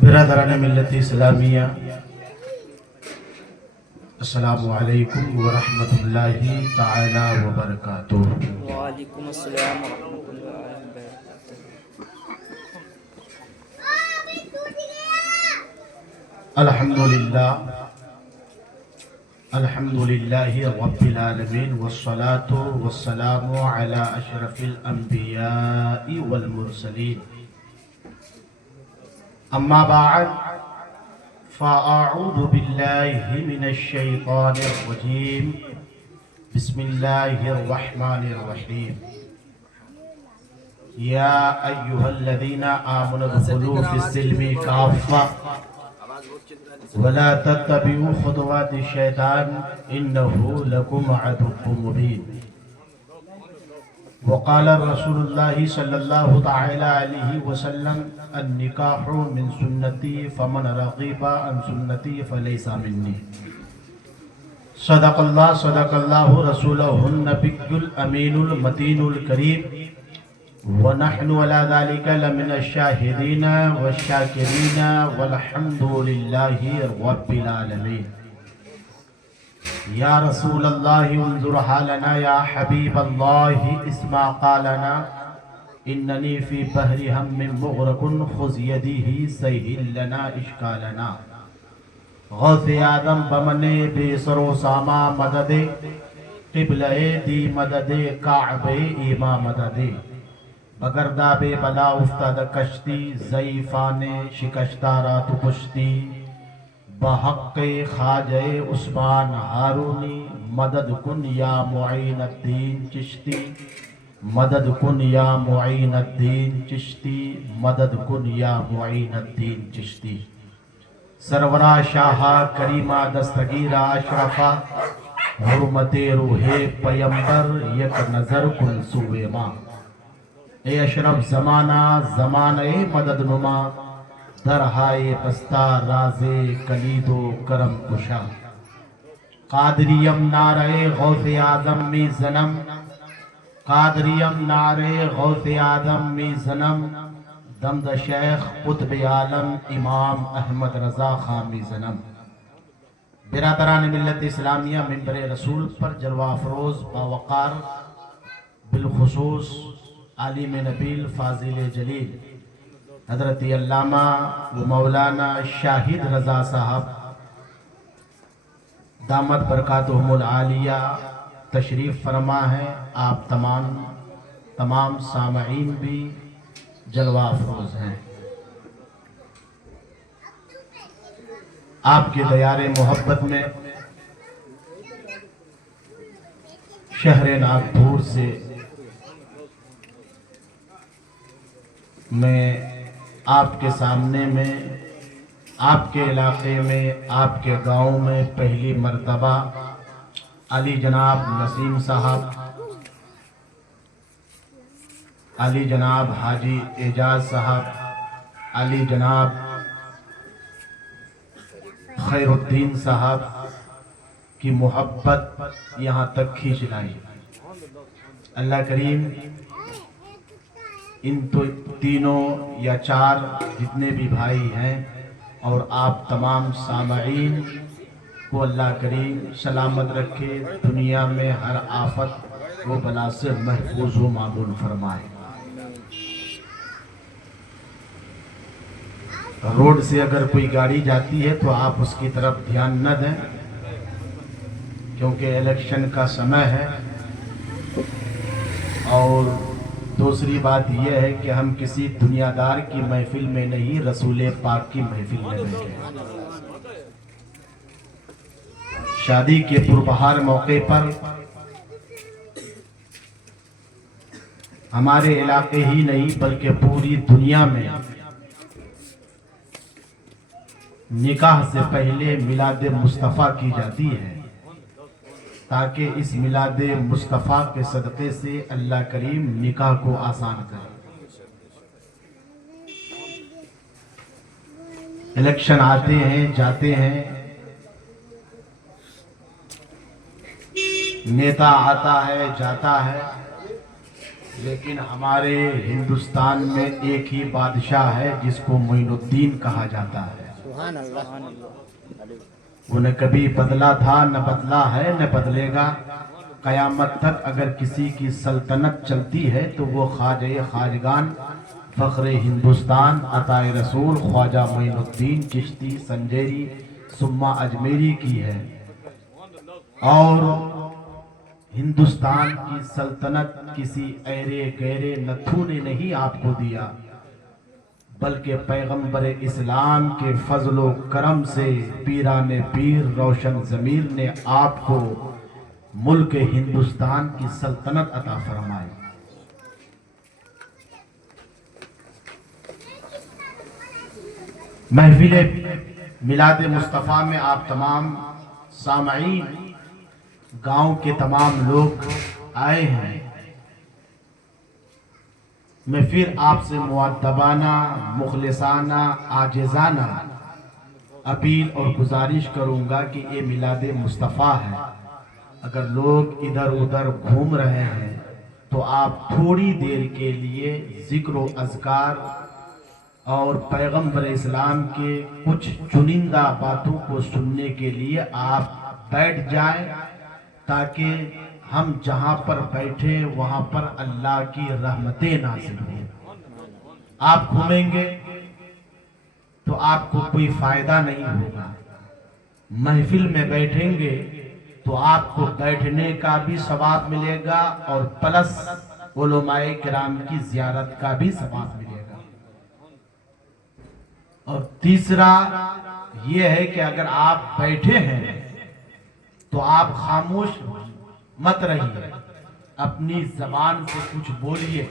برادران ملت اسلامیہ، السلام علیکم ورحمۃ اللہ تعالی وبرکاتہ۔ وعلیکم السلام ورحمۃ اللہ وبرکاتہ۔ الحمدللہ رب العالمین والصلاة والسلام علی اشرف الانبیاء والمرسلین، اما بعد فاعوذ باللہ من الشیطان الرجیم، بسم اللہ الرحمن الرحیم۔ یا ایہا الذین آمنوا ادخلوا فی السلم کافہ ولا تتبعوا خطوات الشیطان انہ لکم عدو مبین۔ وقال رسول اللہ صلی اللہ تعالی علیہ وسلم النکاح من سنتی فمن رغب عن سنتی فلیس منی۔ صدق اللہ رسولہ النبی الامین المتین الکریم، ونحن على ذلك لمن الشاہدین والشاکرین والحمد للہ رب العالمین۔ یا رسول اللہ انظر حالنا، یا حبیب اللہ اسمع قالنا، اننی فی بحر ہم مغرق خذ یدی سہل لنا اشکالنا۔ غوث آدم بمن بے سر و ساما مدد، قبلہ دی مدد کعب ایما مدد۔ بگرداب بلا افتاد کشتی، ضعیفان شکستہ رات کشتی۔ بحق خواجہ عثمان ہارونی، مدد کن یا معین الدین چشتی، مدد کن یا معین الدین چشتی، مدد کن یا معین الدین چشتی۔ سرورہ شاہا کریمہ دستگیرہ اشرفہ، حرمت روح پیمبر یک نظر کن سوے ماں۔ اے اشرف زمانہ زمانہ مدد نما، درہائے پستہ راز کلید و کرم کشا۔ قادریم نعرہ غوث اعظم می زنم، قادریم نعرہ غوث اعظم می زنم، دمد شیخ قطب عالم امام احمد رضا خان می زنم۔ برادران ملت اسلامیہ، منبر رسول پر جلوہ افروز باوقار، بالخصوص عالم نبیل فاضل جلیل حضرت علامہ و مولانا شاہد رضا صاحب دامت برکاتہم العالیہ تشریف فرما ہے۔ آپ تمام سامعین بھی جلوہ افروز ہیں۔ آپ کے دیار محبت میں شہر ناگپور سے میں آپ کے سامنے میں، آپ کے علاقے میں، آپ کے گاؤں میں پہلی مرتبہ علی جناب نسیم صاحب، علی جناب حاجی اعجاز صاحب، علی جناب خیر الدین صاحب کی محبت یہاں تک کھینچ لائی۔ اللہ کریم ان تینوں یا چار جتنے بھی بھائی ہیں اور آپ تمام سامعین کو اللہ کریم سلامت رکھے، دنیا میں ہر آفت و بلا سے محفوظ و معمول فرمائے۔ روڈ سے اگر کوئی گاڑی جاتی ہے تو آپ اس کی طرف دھیان نہ دیں، کیونکہ الیکشن کا سمے ہے۔ اور دوسری بات یہ ہے کہ ہم کسی دنیا دار کی محفل میں نہیں، رسول پاک کی محفل میں بیٹھے۔ شادی کے پربہار موقع پر ہمارے علاقے ہی نہیں بلکہ پوری دنیا میں نکاح سے پہلے میلاد مصطفیٰ کی جاتی ہے، تاکہ اس میلاد مصطفیٰ کے صدقے سے اللہ کریم نکاح کو آسان کرے۔ الیکشن آتے ہیں جاتے ہیں، نیتا آتا ہے جاتا ہے، لیکن ہمارے ہندوستان میں ایک ہی بادشاہ ہے جس کو معین الدین کہا جاتا ہے۔ سبحان اللہ۔ وہ نہ کبھی بدلا تھا، نہ بدلا ہے، نہ بدلے گا۔ قیامت تک اگر کسی کی سلطنت چلتی ہے تو وہ خواجہ خواجگان، فخر ہندوستان، عطا رسول خواجہ معین الدین چشتی سنجیری ثم اجمیری کی ہے۔ اور ہندوستان کی سلطنت کسی ایرے گیرے نتھو نے نہیں آپ کو دیا، بلکہ پیغمبر اسلام کے فضل و کرم سے پیران پیر روشن ضمیر نے آپ کو ملک ہندوستان کی سلطنت عطا فرمائی۔ محفل میلاد مصطفیٰ میں آپ تمام سامعین، گاؤں کے تمام لوگ آئے ہیں۔ میں پھر آپ سے مؤدبانہ، مخلصانہ، عاجزانہ اپیل اور گزارش کروں گا کہ یہ میلاد مصطفیٰ ہے۔ اگر لوگ ادھر ادھر گھوم رہے ہیں تو آپ تھوڑی دیر کے لیے ذکر و اذکار اور پیغمبر اسلام کے کچھ چنندہ باتوں کو سننے کے لیے آپ بیٹھ جائیں، تاکہ ہم جہاں پر بیٹھے وہاں پر اللہ کی رحمتیں نازل ہوں۔ آپ گھومیں گے تو آپ کو کوئی فائدہ نہیں ہوگا، محفل میں بیٹھیں گے تو آپ کو بیٹھنے کا بھی ثواب ملے گا اور پلس علماء کرام کی زیارت کا بھی ثواب ملے گا۔ اور تیسرا یہ ہے کہ اگر آپ بیٹھے ہیں تو آپ خاموش مت رہیے، اپنی زبان سے کچھ بولیے۔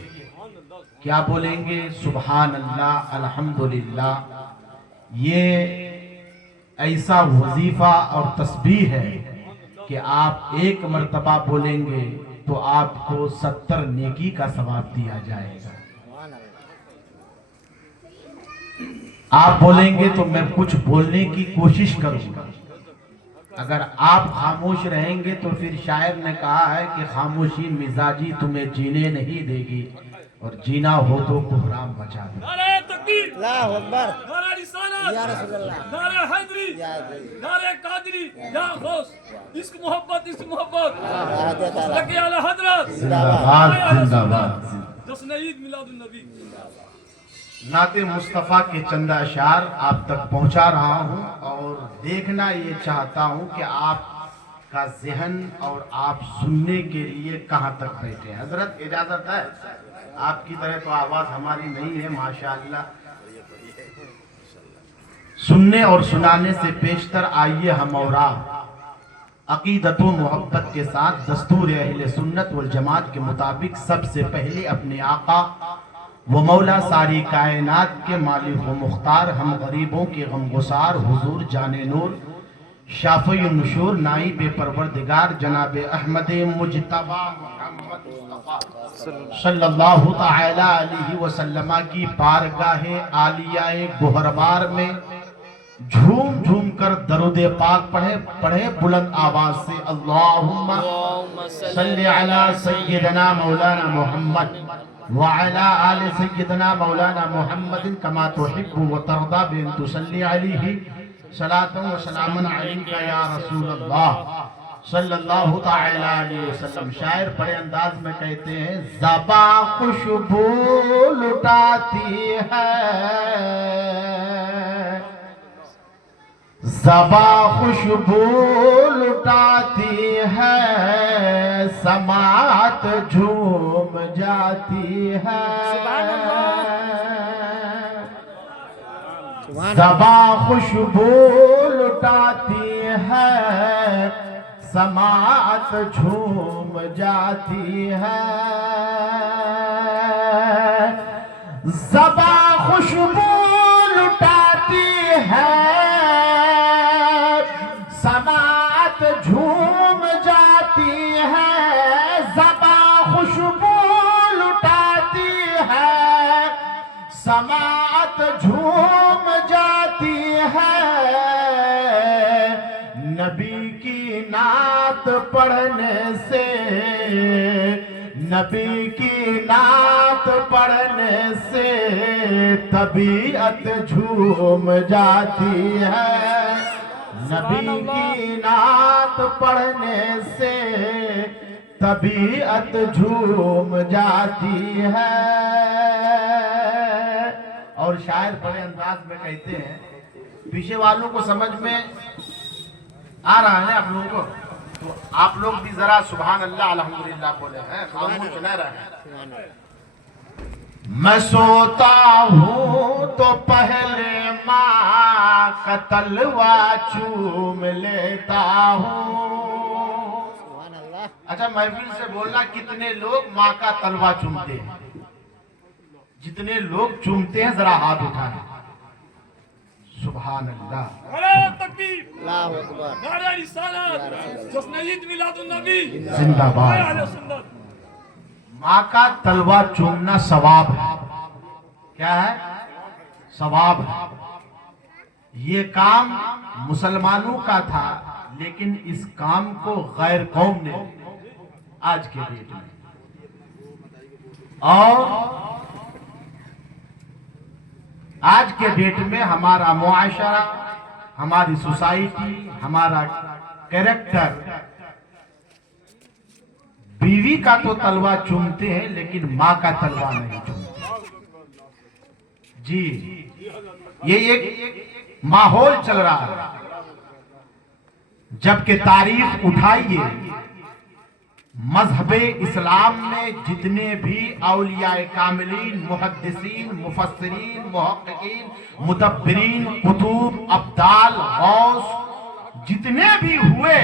کیا بولیں گے؟ سبحان اللہ، الحمدللہ۔ یہ ایسا وظیفہ اور تسبیح ہے کہ آپ ایک مرتبہ بولیں گے تو آپ کو 70 نیکی کا ثواب دیا جائے گا۔ آپ بولیں گے تو میں کچھ بولنے کی کوشش کروں گا۔ اگر آپ خاموش رہیں گے تو پھر شاعر نے کہا ہے کہ خاموشی مزاجی تمہیں جینے نہیں دے گی، اور جینا ہو تو کوحرام بچا دے۔ نعرہ تکبیر، اللہ اکبر، نعرہ رسالت، یا رسول اللہ، نعرہ حیدری، نعرہ قادری، یا غوث، عشق محبت، عشق محبت، لکی علی حضرت، زندہ باد، زندہ باد۔ جشن عید میلاد النبی۔ نعت مصطفیٰ کے چند اشعار آپ تک پہنچا رہا ہوں، اور دیکھنا یہ چاہتا ہوں کہ آپ کا ذہن اور آپ سننے کے لیے کہاں تک بیٹھے ہیں۔ حضرت اجازت ہے؟ آپ کی طرح تو آواز ہماری نہیں ہے ماشاءاللہ۔ سننے اور سنانے سے پیشتر آئیے ہم اور آپ عقیدت و محبت کے ساتھ دستور اہل سنت والجماعت کے مطابق سب سے پہلے اپنے آقا وہ مولا ساری کائنات کے مالک و مختار، ہم غریبوں کے غمگسار حضور جان نور شافی النشور نائب پروردگار جناب احمد مجتبی محمد مصطفیٰ صلی اللہ تعالی علیہ وسلم کی بارگاہ عالیہ گوہربار میں جھوم جھوم کر درود پاک پڑھے بلند آواز سے اللہم صلی علی سیدنا مولانا محمد وعلى آل سيدنا مولانا محمد كما تحب وترضى بأن تصلي عليه صلاة وسلاما عليك يا رسول الله صلی اللہ تعالی علیہ وسلم۔ شاعر بڑے انداز میں کہتے ہیں زباں خوشبو لٹاتی ہے، زباں خوشبو لٹاتی ہے، سماعت جھوم جاتی ہے، زباں خوشبو لٹاتی ہے، سماعت جھوم جاتی ہے، زباں خوشبو لٹاتی ہے، سماعت جھوم جاتی ہے، زباں خوشبو لٹاتی ہے، سماعت جھوم جاتی نعت پڑھنے سے، نبی کی نعت پڑھنے سے طبیعت جھوم جاتی ہے، نبی کی نعت پڑھنے سے طبیعت جھوم جاتی ہے۔ اور شاعر بڑے انداز میں کہتے ہیں، پیچھے والوں کو سمجھ میں آ رہا ہے آپ لوگوں کو؟ تو آپ لوگ بھی ذرا سبحان اللہ الحمدللہ بولے ہیں، خاموش نہ رہے۔ میں سوتا ہوں تو پہلے ماں کا تلوا چوم لیتا ہوں۔ اچھا محفل سے بولنا، کتنے لوگ ماں کا تلوا چومتے ہیں؟ جتنے لوگ چومتے ہیں ذرا ہاتھ اٹھائیں۔ سبحان اللہ، نعرہ تکبیر، اللہ اکبر، نعرہ رسالت، جشن عید میلاد النبی، زندہ باد۔ اہل سنت۔ ماں کا تلوا چومنا ثواب ہے۔ کیا ہے؟ ثواب ہے۔ یہ کام مسلمانوں کا تھا، لیکن اس کام کو غیر قوم نے آج کے ڈیٹ میں، اور آج کے ڈیٹ میں ہمارا معاشرہ، ہماری سوسائٹی، ہمارا کیریکٹر بیوی کا تو تلوا چومتے ہیں لیکن ماں کا تلوا نہیں چومتے۔ جی، یہ ایک ماحول چل رہا ہے۔ جبکہ تاریخ اٹھائیے، مذہب اسلام میں جتنے بھی اولیاء کاملین، محدثین، مفسرین، محققین، مدبرین، قطب، ابدال، غوث جتنے بھی ہوئے،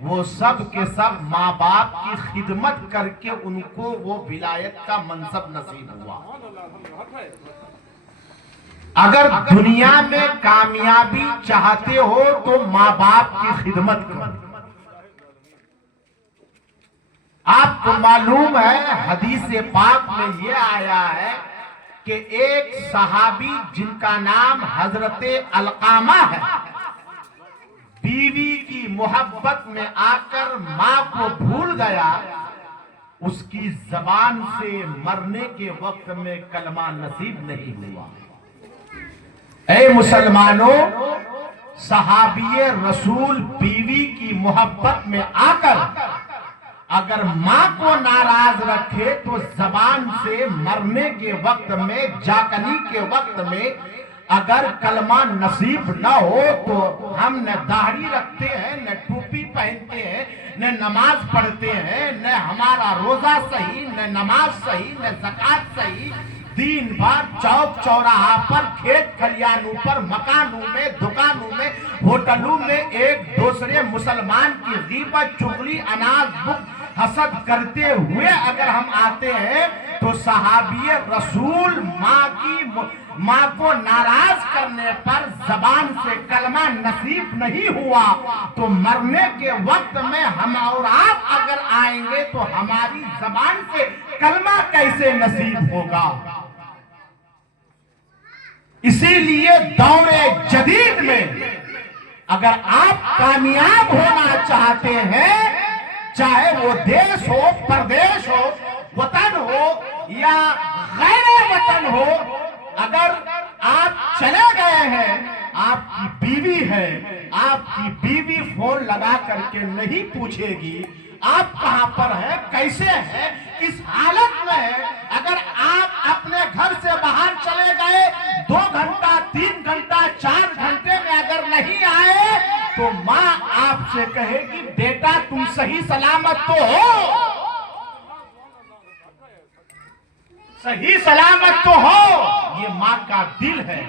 وہ سب کے سب ماں باپ کی خدمت کر کے ان کو وہ ولایت کا منصب نصیب ہوا۔ اگر دنیا میں کامیابی چاہتے ہو تو ماں باپ کی خدمت کرو۔ آپ کو معلوم ہے حدیث پاک میں یہ آیا ہے کہ ایک صحابی جن کا نام حضرت علقامہ ہے، بیوی کی محبت میں آ کر ماں کو بھول گیا، اس کی زبان سے مرنے کے وقت میں کلمہ نصیب نہیں ہوا۔ اے مسلمانوں، صحابی رسول بیوی کی محبت میں آ کر اگر ماں کو ناراض رکھے تو زبان سے مرنے کے وقت میں، جاکنی کے وقت میں اگر کلمہ نصیب نہ ہو تو ہم نہ داڑھی رکھتے ہیں، نہ ٹوپی پہنتے ہیں، نہ نماز پڑھتے ہیں، نہ ہمارا روزہ صحیح، نہ نماز صحیح، نہ زکوٰۃ صحیح، دین بھر چوک چوراہا پر، کھیت کھلیانوں پر، مکانوں میں، دکانوں میں، ہوٹلوں میں ایک دوسرے مسلمان کی غیبت، چغلی، اناج، بغض، حسد کرتے ہوئے اگر ہم آتے ہیں تو صحابی رسول ماں کو ناراض کرنے پر زبان سے کلمہ نصیب نہیں ہوا تو مرنے کے وقت میں ہم اور آپ اگر آئیں گے تو ہماری زبان سے کلمہ کیسے نصیب ہوگا؟ اسی لیے دور جدید میں اگر آپ کامیاب ہونا چاہتے ہیں، چاہے وہ دیش ہو، پردیش ہو، وطن ہو یا غیر وطن ہو، اگر آپ چلے گئے ہیں، آپ کی بیوی ہے، آپ کی بیوی فون لگا کر کے نہیں پوچھے گی آپ کہاں پر ہیں، کیسے ہیں، کس حالت میں ہے۔ اگر آپ اپنے گھر سے باہر چلے گئے 2 گھنٹہ، 3 گھنٹہ، 4 گھنٹے میں اگر نہیں آئے تو ماں آپ سے کہے گی بیٹا تم صحیح سلامت تو ہو، صحیح سلامت تو ہو۔ یہ ماں کا دل ہے۔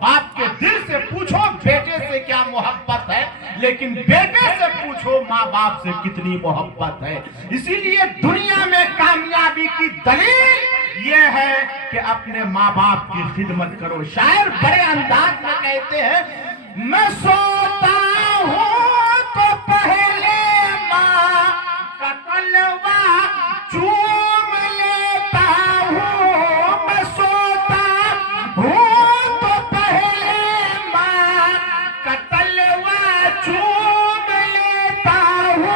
باپ کے دل سے پوچھو بیٹے سے کیا محبت ہے، لیکن بیٹے سے پوچھو ماں باپ سے کتنی محبت ہے۔ اسی لیے دنیا میں کامیابی کی دلیل یہ ہے کہ اپنے ماں باپ کی خدمت کرو۔ شاعر بڑے انداز میں کہتے ہیں، میں سوتا ہوں تو پہلے ماں کا تلوا چوم لیتا ہوں، میں سوتا ہوں تو پہلے ماں کا تلوا چوم لیتا ہوں۔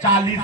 40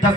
10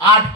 8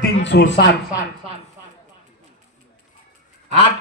360। 8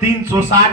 360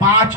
5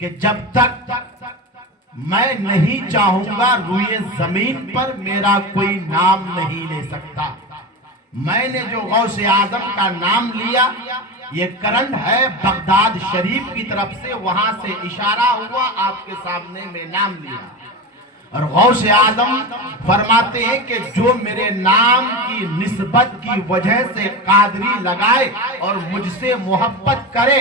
کہ جب تک میں نہیں چاہوں گا روئے زمین پر میرا کوئی نام نہیں لے سکتا. میں نے جو غوث اعظم کا نام لیا یہ کرنٹ ہے بغداد شریف کی طرف سے، وہاں سے اشارہ ہوا، آپ کے سامنے میں نام لیا. اور غوث اعظم فرماتے ہیں کہ جو میرے نام کی نسبت کی وجہ سے قادری لگائے اور مجھ سے محبت کرے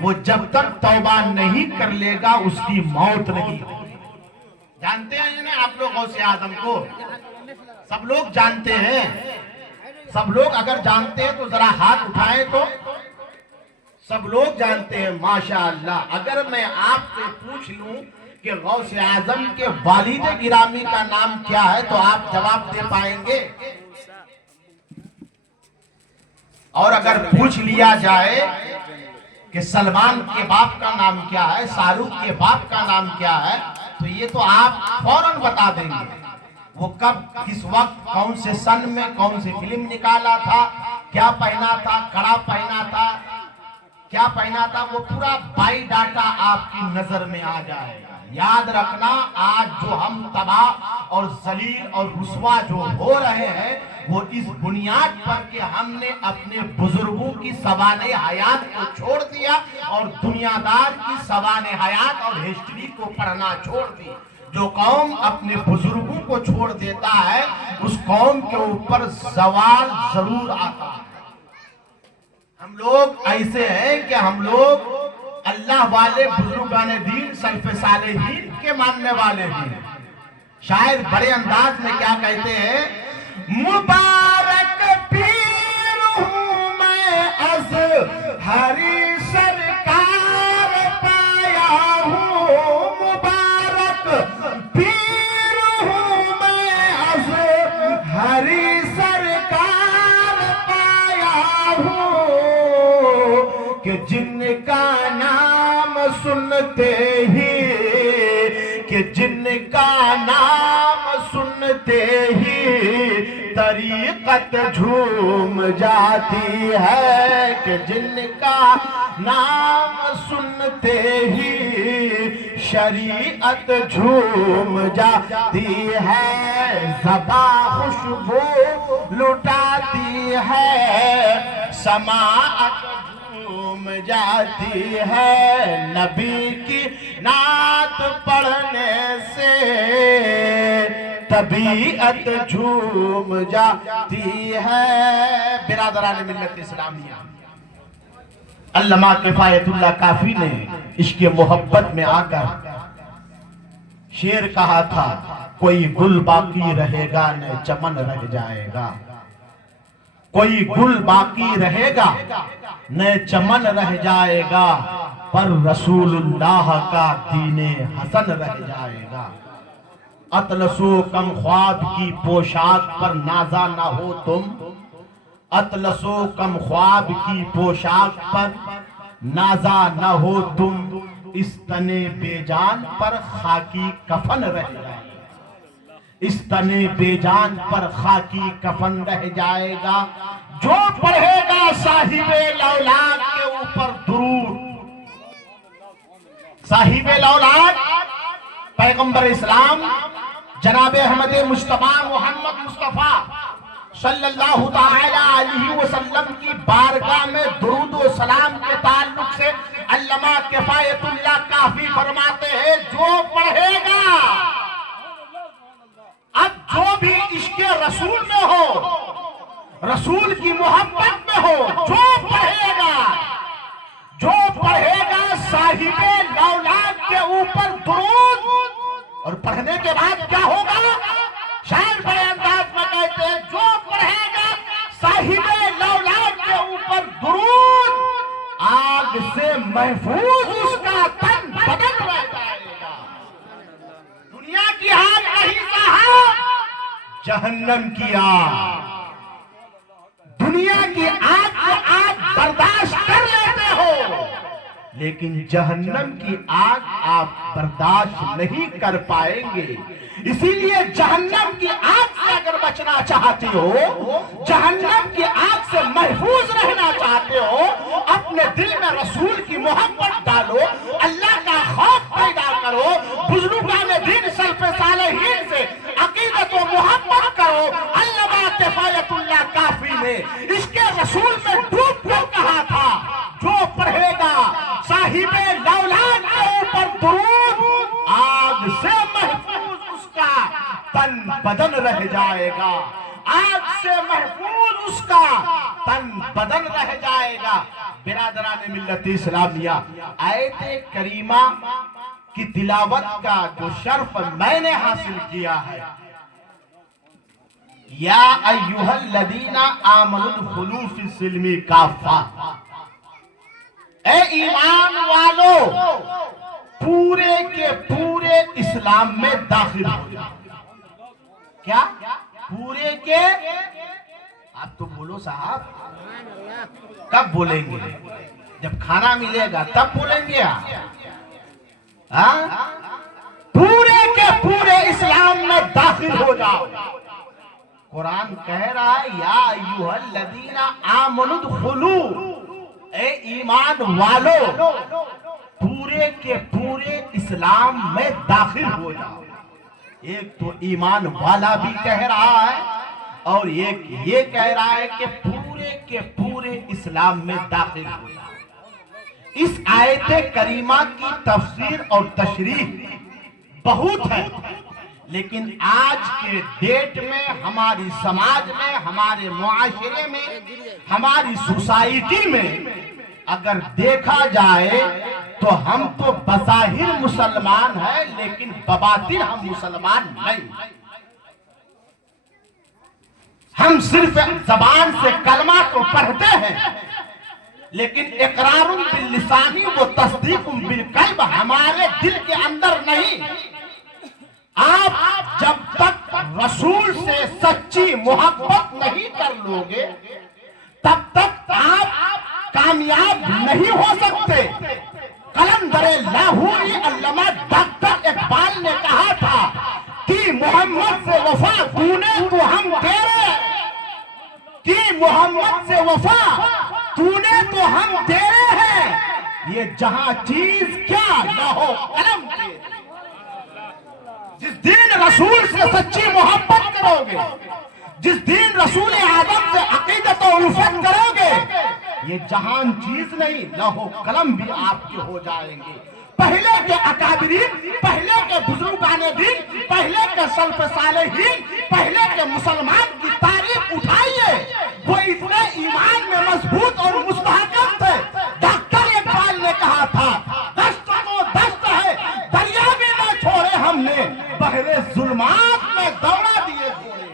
وہ جب تک توبہ نہیں کر لے گا اس کی موت نہیں ہوگی. جانتے ہیں جنہیں آپ لوگ غوث اعظم کو؟ سب لوگ جانتے ہیں. سب لوگ اگر جانتے ہیں تو ذرا ہاتھ اٹھائیں تو. سب لوگ جانتے ہیں ماشاءاللہ. اگر میں آپ سے پوچھ لوں کہ غوث اعظم کے والد گرامی کا نام کیا ہے تو آپ جواب دے پائیں گے؟ اور اگر پوچھ لیا جائے کہ سلمان کے باپ کا نام کیا ہے، شاہ رخ کے باپ کا نام کیا ہے، تو یہ تو آپ فوراً بتا دیں گے. وہ کب، کس وقت، کون سے سن میں کون سی فلم نکالا تھا، کیا پہنا تھا، کڑا پہنا تھا، کیا پہنا تھا، وہ پورا بائی ڈاٹا آپ کی نظر میں آ جائے گا. یاد رکھنا آج جو ہم تباہ اور ذلیل اور رسوا جو ہو رہے ہیں وہ اس بنیاد پر کہ ہم نے اپنے بزرگوں کی سوانح حیات کو چھوڑ دیا اور دنیا دار کی سوانح حیات اور ہسٹری کو پڑھنا چھوڑ دی. جو قوم اپنے بزرگوں کو چھوڑ دیتا ہے اس قوم کے اوپر زوال ضرور آتا ہے. ہم لوگ ایسے ہیں کہ ہم لوگ اللہ والے بزرگان دین سلف صالحین کے ماننے والے ہیں. شاعر بڑے انداز میں کیا کہتے ہیں؟ مبارک پیر ہوں میں ازہری سرکار پایا ہوں. مبارک پیر ہوں میں ازہری سرکار پایا ہوں کہ جن کا نام سنتے ہی، کہ جن کا نام سنتے ہی طریقت جھوم جاتی ہے، کہ جن کا نام سنتے ہی شریعت جھوم جاتی ہے. زباں خوشبو لٹاتی ہے، سماعت جھوم جاتی ہے. نبی کی نعت پڑھنے سے طبیعت جھوم جاتی ہے. برادران ملت اسلامیہ، علامہ کفایت اللہ کافی نے عشق محبت میں آ کر شعر کہا تھا، کوئی گل باقی رہے گا نہ چمن رہ جائے گا. کوئی گل باقی رہے گا نہ چمن رہ جائے گا، پر رسول اللہ کا دین حسن رہ جائے گا. اطلس و کم خواب کی پوشاک پر نازا نہ ہو تم، اطلس و کم خواب کی پوشاک پر نازا نہ ہو تم، اس تن بے جان پر خاکی کفن رہ جائے گا. اس تن بے جان پر خاکی کفن رہ جائے گا. جو پڑھے گا صاحب لولاک کے اوپر درود، صاحب لولاک پیغمبر اسلام جناب احمد مصطفیٰ محمد مصطفیٰ صلی اللہ تعالی علیہ وسلم کی بارگاہ میں درود و سلام کے تعلق سے علامہ کفایت اللہ کافی فرماتے ہیں جو پڑھے گا، اب جو بھی عشق رسول میں ہو، رسول کی محبت میں ہو، جو پڑھے گا صاحب لولاک کے اوپر درود، اور پڑھنے کے بعد کیا ہوگا؟ شاعر بڑے انداز میں کہتے ہیں جو پڑھے گا صاحب لولاک کے اوپر درود، آگ سے محفوظ اس کا تن بدن رہ جائے گا. دنیا کی آگ نہیں سہا، جہنم کی آگ. دنیا کی آگ کو آپ برداشت کر لیتے ہو لیکن جہنم کی آگ آپ برداشت نہیں کر پائیں گے. اسی لیے جہنم کی آگ سے اگر بچنا چاہتے ہو، جہنم کی آگ سے محفوظ رہنا چاہتے ہو، اپنے دل میں رسول کی محبت ڈالو، اللہ کا بدن رہ جائے گا، آگ سے محفوظ اس کا تن بدن رہ جائے گا۔ برادران ملت اسلامیہ، آیت کریمہ کی تلاوت کا جو شرف میں نے حاصل کیا ہے، یا ایھا الذین آمنوا ادخلوا فی السلم کافہ، اے ایمان والو پورے کے پورے اسلام میں داخل ہو جاؤ۔ کیا؟ پورے کے، آپ تو بولو صاحب، کب بولیں گے؟ جب کھانا ملے گا تب بولیں گے آپ؟ پورے کے پورے اسلام میں داخل ہو جاؤ۔ قرآن کہہ رہا ہے یا ایھا الذین آمنوا ادخلوا، اے ایمان والو پورے کے پورے اسلام میں داخل ہو جاؤ۔ ایک تو ایمان والا بھی کہہ رہا ہے اور ایک یہ کہہ رہا ہے کہ پورے کے پورے اسلام میں داخل ہو جاؤ۔ اس آیت کریمہ کی تفسیر اور تشریح بہت ہے، لیکن آج کے ڈیٹ میں ہماری سماج میں، ہمارے معاشرے میں، ہماری سوسائٹی میں اگر دیکھا جائے تو ہم تو بظاہر مسلمان ہیں لیکن بباطن ہم مسلمان نہیں۔ ہم صرف زبان سے کلمہ تو پڑھتے ہیں لیکن اقرار باللسانی و تصدیق بالقلب ہمارے دل کے اندر نہیں۔ آپ جب تک رسول سے سچی محبت نہیں کر لوگے تب تک آپ کامیاب نہیں ہو سکتے۔ قلندر لاہوری علامہ ڈاکٹر اقبال نے کہا تھا کہ محمد سے وفا تونے تو ہم تیرے، کہ محمد سے وفا تونے تو ہم تیرے ہیں، یہ جہاں چیز کیا نہ ہو قلم تیرے۔ جس دین رسول سے سچی محبت کرو گے، جس دین رسول اعظم سے عقیدت و الفت کرو گے، یہ جہان چیز نہیں، لوح و قلم بھی آپ کے ہو جائیں گے۔ پہلے کے اکابرین، پہلے کے بزرگان دین، پہلے کے سلف صالحین، پہلے کے مسلمان کی تاریخ اٹھائیے، وہ اتنے ایمان میں مضبوط اور مستحکم تھے۔ ڈاکٹر اقبال نے کہا تھا دشت تو دشت ہے دریا بھی نہ چھوڑے ہم نے، بحر ظلمات میں دوڑا دیے گھوڑے۔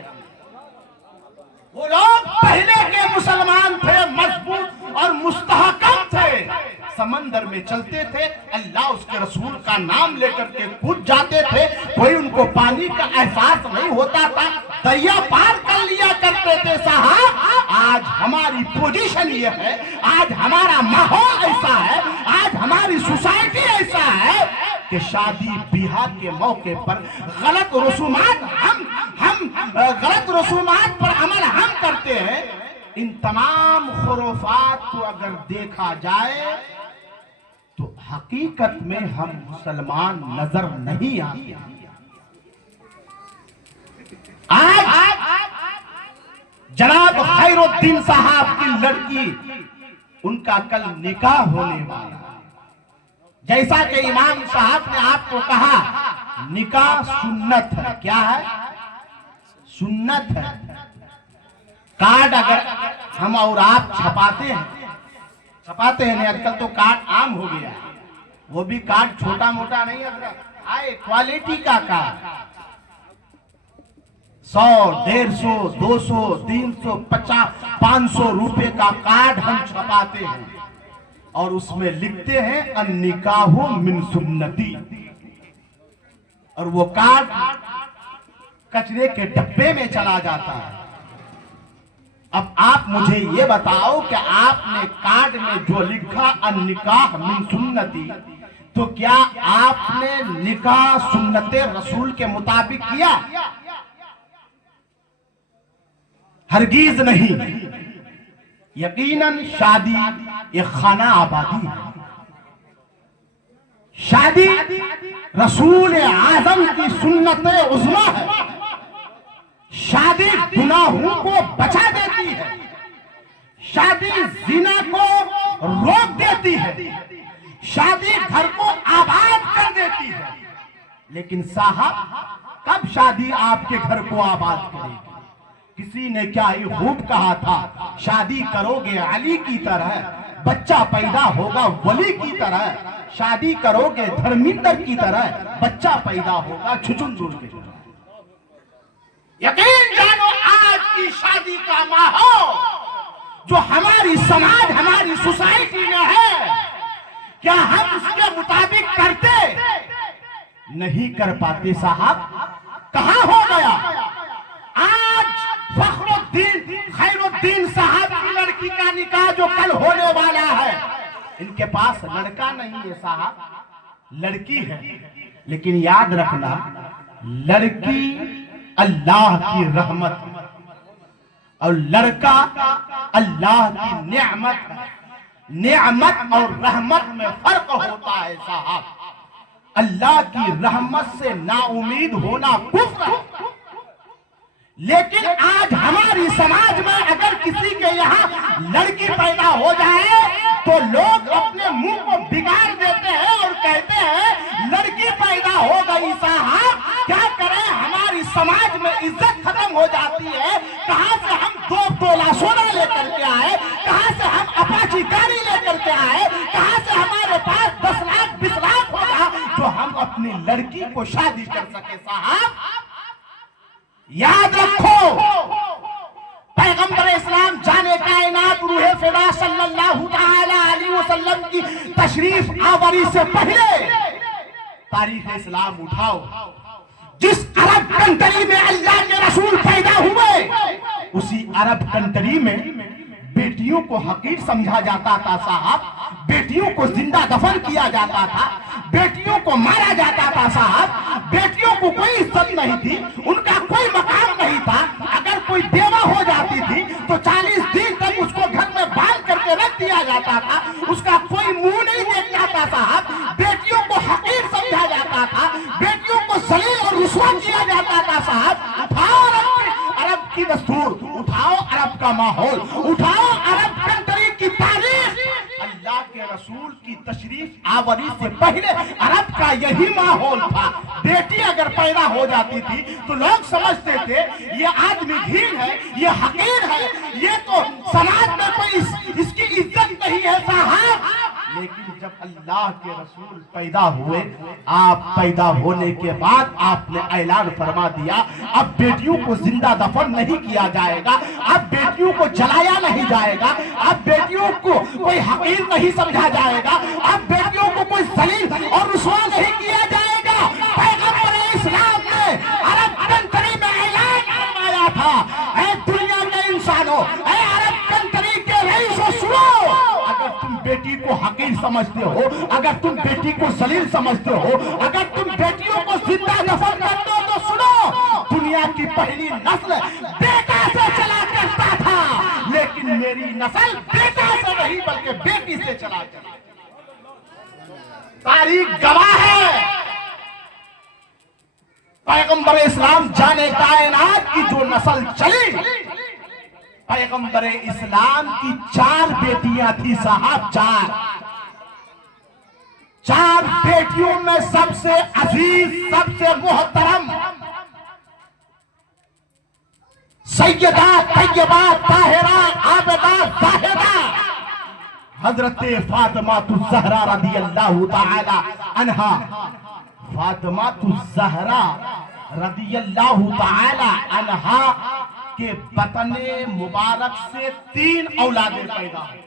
وہ لوگ پہلے کے مسلمان تھے، مضبوط اور مستحکم تھے، سمندر میں چلتے تھے، اللہ اس کے رسول کا نام لے کر کے کود جاتے تھے، کوئی ان کو پانی کا احساس نہیں ہوتا تھا، دریا پار کر لیا کرتے تھے۔ صاحب آج ہماری پوزیشن یہ ہے، آج ہمارا ماحول ایسا ہے، آج ہماری سوسائٹی ایسا ہے کہ شادی بیاہ کے موقع پر غلط رسومات غلط رسومات پر عمل ہم کرتے ہیں۔ ان تمام خرافات کو اگر دیکھا جائے تو حقیقت میں ہم مسلمان نظر نہیں آتے۔ آج جناب خیر الدین صاحب کی لڑکی، ان کا کل نکاح ہونے والا، جیسا کہ امام صاحب نے آپ کو کہا نکاح سنت ہے۔ کیا ہے؟ سنت ہے۔ کارڈ اگر ہم اور آپ چھپاتے ہیں نہیں، آج کل تو کارڈ عام ہو گیا، وہ بھی کارڈ چھوٹا موٹا نہیں حضرت، آئے کوالٹی کا کارڈ، 100 150 200 300 50 500 روپے کا کارڈ ہم چھپاتے ہیں اور اس میں لکھتے ہیں النکاح من سنتی، اور وہ کارڈ کچرے کے ڈبے میں چلا جاتا ہے۔ اب آپ مجھے یہ بتاؤ کہ آپ نے کارڈ میں جو لکھا النکاح من سنتی، تو کیا آپ نے نکاح سنت رسول کے مطابق کیا؟ ہرگز نہیں۔ یقیناً شادی ایک خانہ آبادی ہے، شادی رسول اعظم کی سنت عظمیٰ ہے، شادی گناہوں کو بچا دیتی ہے، شادی زنا کو روک دیتی ہے، شادی گھر کو آباد کر دیتی ہے۔ لیکن صاحب کب شادی آپ کے گھر کو آباد کرے گی۔ کسی نے کیا ہی خوب کہا تھا، شادی کرو گے علی کی طرح، بچہ پیدا ہوگا ولی کی طرح، شادی کرو گے دھرمیندر کی طرح، بچہ پیدا ہوگا چھچندر کی طرح۔ یقین جانو آج کی شادی کا ماحول جو ہماری سماج ہماری سوسائٹی میں ہے، کیا ہم اس کے مطابق کرتے نہیں کر پاتے صاحب؟ کہاں ہو گیا؟ آج فخر الدین خیر الدین صاحب کی لڑکی کا نکاح جو کل ہونے والا ہے، ان کے پاس لڑکا نہیں ہے صاحب، لڑکی ہے۔ لیکن یاد رکھنا، لڑکی اللہ کی رحمت اور لڑکا اللہ کی نعمت ہے۔ نعمت اور رحمت میں فرق ہوتا ہے صاحب۔ اللہ کی رحمت سے نا امید ہونا کفر ہے، لیکن آج ہماری سماج میں اگر کسی کے یہاں لڑکی پیدا ہو جائے تو لوگ اپنے منہ کو بگاڑ دیتے ہیں اور کہتے ہیں لڑکی پیدا ہو گئی صاحب، کیا کریں، ہماری سماج میں عزت ختم ہو جاتی ہے۔ کہاں سے ہم دو تولا سونا لے کر کے آئے، کہاں سے ہم اپاچی گاڑی لے کر کے آئے، کہاں سے ہمارے پاس 10 لاکھ 20 لاکھ ہوگا جو ہم اپنی لڑکی کو شادی کر سکے صاحب؟ یاد رکھو، پیغمبر اسلام جانے کائنات روح فدا صلی اللہ تعالی علیہ وسلم کی تشریف آوری سے پہلے تاریخ اسلام اٹھاؤ، جس عرب کنٹری میں اللہ کے رسول پیدا ہوئے اسی عرب کنٹری میں بیٹیوں کو حقیر سمجھا جاتا تھا صاحب، بیٹیوں کو زندہ دفن کیا جاتا تھا، بیٹیوں کو مارا جاتا تھا صاحب، بیٹیوں کو کوئی عزت نہیں تھی، ان کا کوئی مقام نہیں تھا۔ اگر کوئی بیوہ ہو جاتی تھی تو 40 دن تک اس کو گھر میں باندھ کر کے رکھ دیا جاتا تھا، اس کا کوئی منہ نہیں دیکھتا تھا صاحب، بیٹیوں کو حقیر سمجھا جاتا تھا، بیٹیوں کو ذلیل اور رسوا کیا جاتا تھا صاحب۔ اٹھاؤ عرب کی دستور، اٹھاؤ عرب کا ماحول، اٹھاؤ عرب کنٹری کی تاریخ۔ اللہ کے رسول کی تشریف آوری سے پہلے عرب کا یہی ماحول تھا۔ بیٹی اگر پیدا ہو جاتی تھی تو لوگ سمجھتے تھے یہ آدمی گھین ہے، یہ حقیر ہے، یہ تو سماج میں کوئی اس کی عزت نہیں ہے صاحب۔ لیکن جب اللہ کے رسول پیدا ہوئے، آپ پیدا ہونے کے بعد آپ نے اعلان فرما دیا اب بیٹیوں کو زندہ دفن نہیں کیا جائے گا، اب بیٹیوں کو جلایا نہیں جائے گا، اب بیٹیوں کو کوئی حقیر نہیں سمجھا جائے گا، اب بیٹیوں کو کوئی ذلیل اور رسوا نہیں کیا جائے گا۔ پیغمبر اسلام نے عرب کنٹری میں اعلان فرمایا تھا، اے دنیا کے انسانوں، اے عرب کنٹری کے رئیسوں، سنو، اگر تم بیٹی کو حقیر سمجھتے ہو، اگر تم بیٹی کو ذلیل سمجھتے ہو، اگر تم بیٹیوں کو زندہ دفن کرتے ہو تو سنو، دنیا کی پہلی نسل بیٹا سے چلا کرتا تھا، لیکن میری نسل بیٹا سے نہیں بلکہ بیٹی سے چلا کرتا۔ تاریخ گواہ ہے، پیغمبر اسلام جانے کائنات کی جو نسل چلی، پیغمبر اسلام کی 4 بیٹیاں تھی صاحب، 4 بیٹیوں میں سب سے عزیز، سب سے محترم سیدہ طیبہ طاہرہ عابدہ زاہدہ حضرت فاطمہ الزہرا رضی اللہ تعالی عنہا۔ فاطمہ الزہرا رضی اللہ تعالی عنہا کے بطن مبارک سے 3 اولادیں پیدا ہوئی۔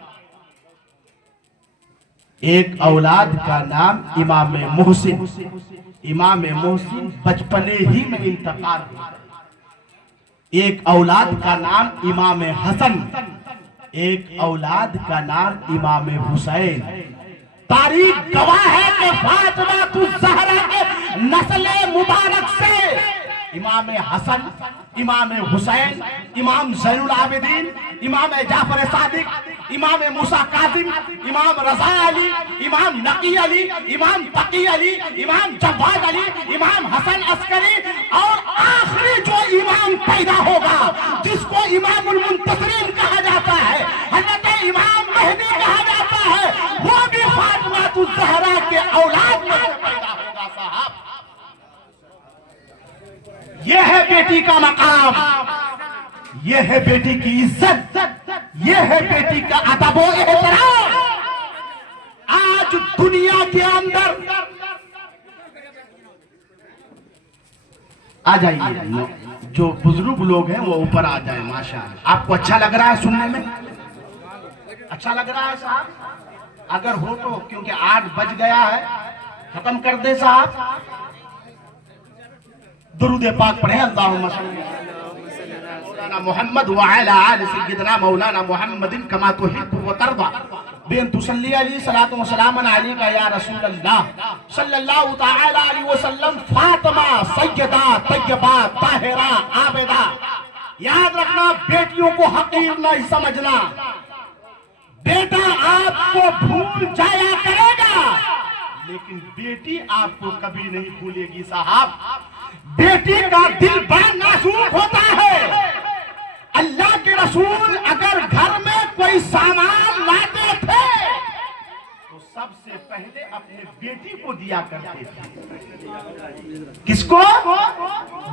ایک اولاد کا نام امام محسن، امام محسن بچپنے ہی میں انتقال ہوا۔ ایک اولاد کا نام امام حسن، ایک اولاد کا نام امام حسین۔ تاریخ گواہ ہے کہ فاطمہ الزہرا کے نسل مبارک سے امام حسن، امام حسین، امام زین العابدین، امام جعفر صادق، امام موسیٰ کاظم، امام رضا علی، امام نقی علی، امام تقی علی، امام جواد علی، امام حسن عسکری، اور آخری جو امام پیدا ہوگا جس کو امام المنتصرین کہا جاتا ہے، حضرت امام مہدی کہا جاتا ہے، وہ بھی فاطمہ الزہرا کے اولاد میں پیدا ہوگا صاحب۔ یہ ہے بیٹی کا مقام، یہ ہے بیٹی کی عزت، یہ ہے بیٹی کا ادب و احترام۔ آج دنیا کے اندر آ جائیے، جو بزرگ لوگ ہیں وہ اوپر آ جائیں۔ ماشاءاللہ، آپ کو اچھا لگ رہا ہے سننے میں؟ اچھا لگ رہا ہے صاحب؟ اگر ہو تو، کیونکہ 8 بج گیا ہے، ختم کر دے صاحب۔ درود پاک پڑھیں، اللہم صلی مولانا محمد وعلی آل سیدنا مولانا محمد کما تحب و ترضى بین تصلی علیہ صلاۃ و سلام علیکہ یا رسول اللہ صلی اللہ تعالی علیہ وسلم۔ فاطمہ سیدہ طیبہ طاہرہ عابدہ۔ یاد رکھنا، بیٹیوں کو حقیر نہ سمجھنا۔ بیٹا آپ کو بھول جایا کرے گا لیکن بیٹی آپ کو کبھی نہیں بھولے گی صاحب۔ بیٹی کا دل بڑا نازک ہوتا ہے۔ اللہ کے رسول اگر گھر میں کوئی سامان لاتے تھے تو سب سے پہلے اپنے بیٹی کو دیا کرتے تھے۔ کس کو؟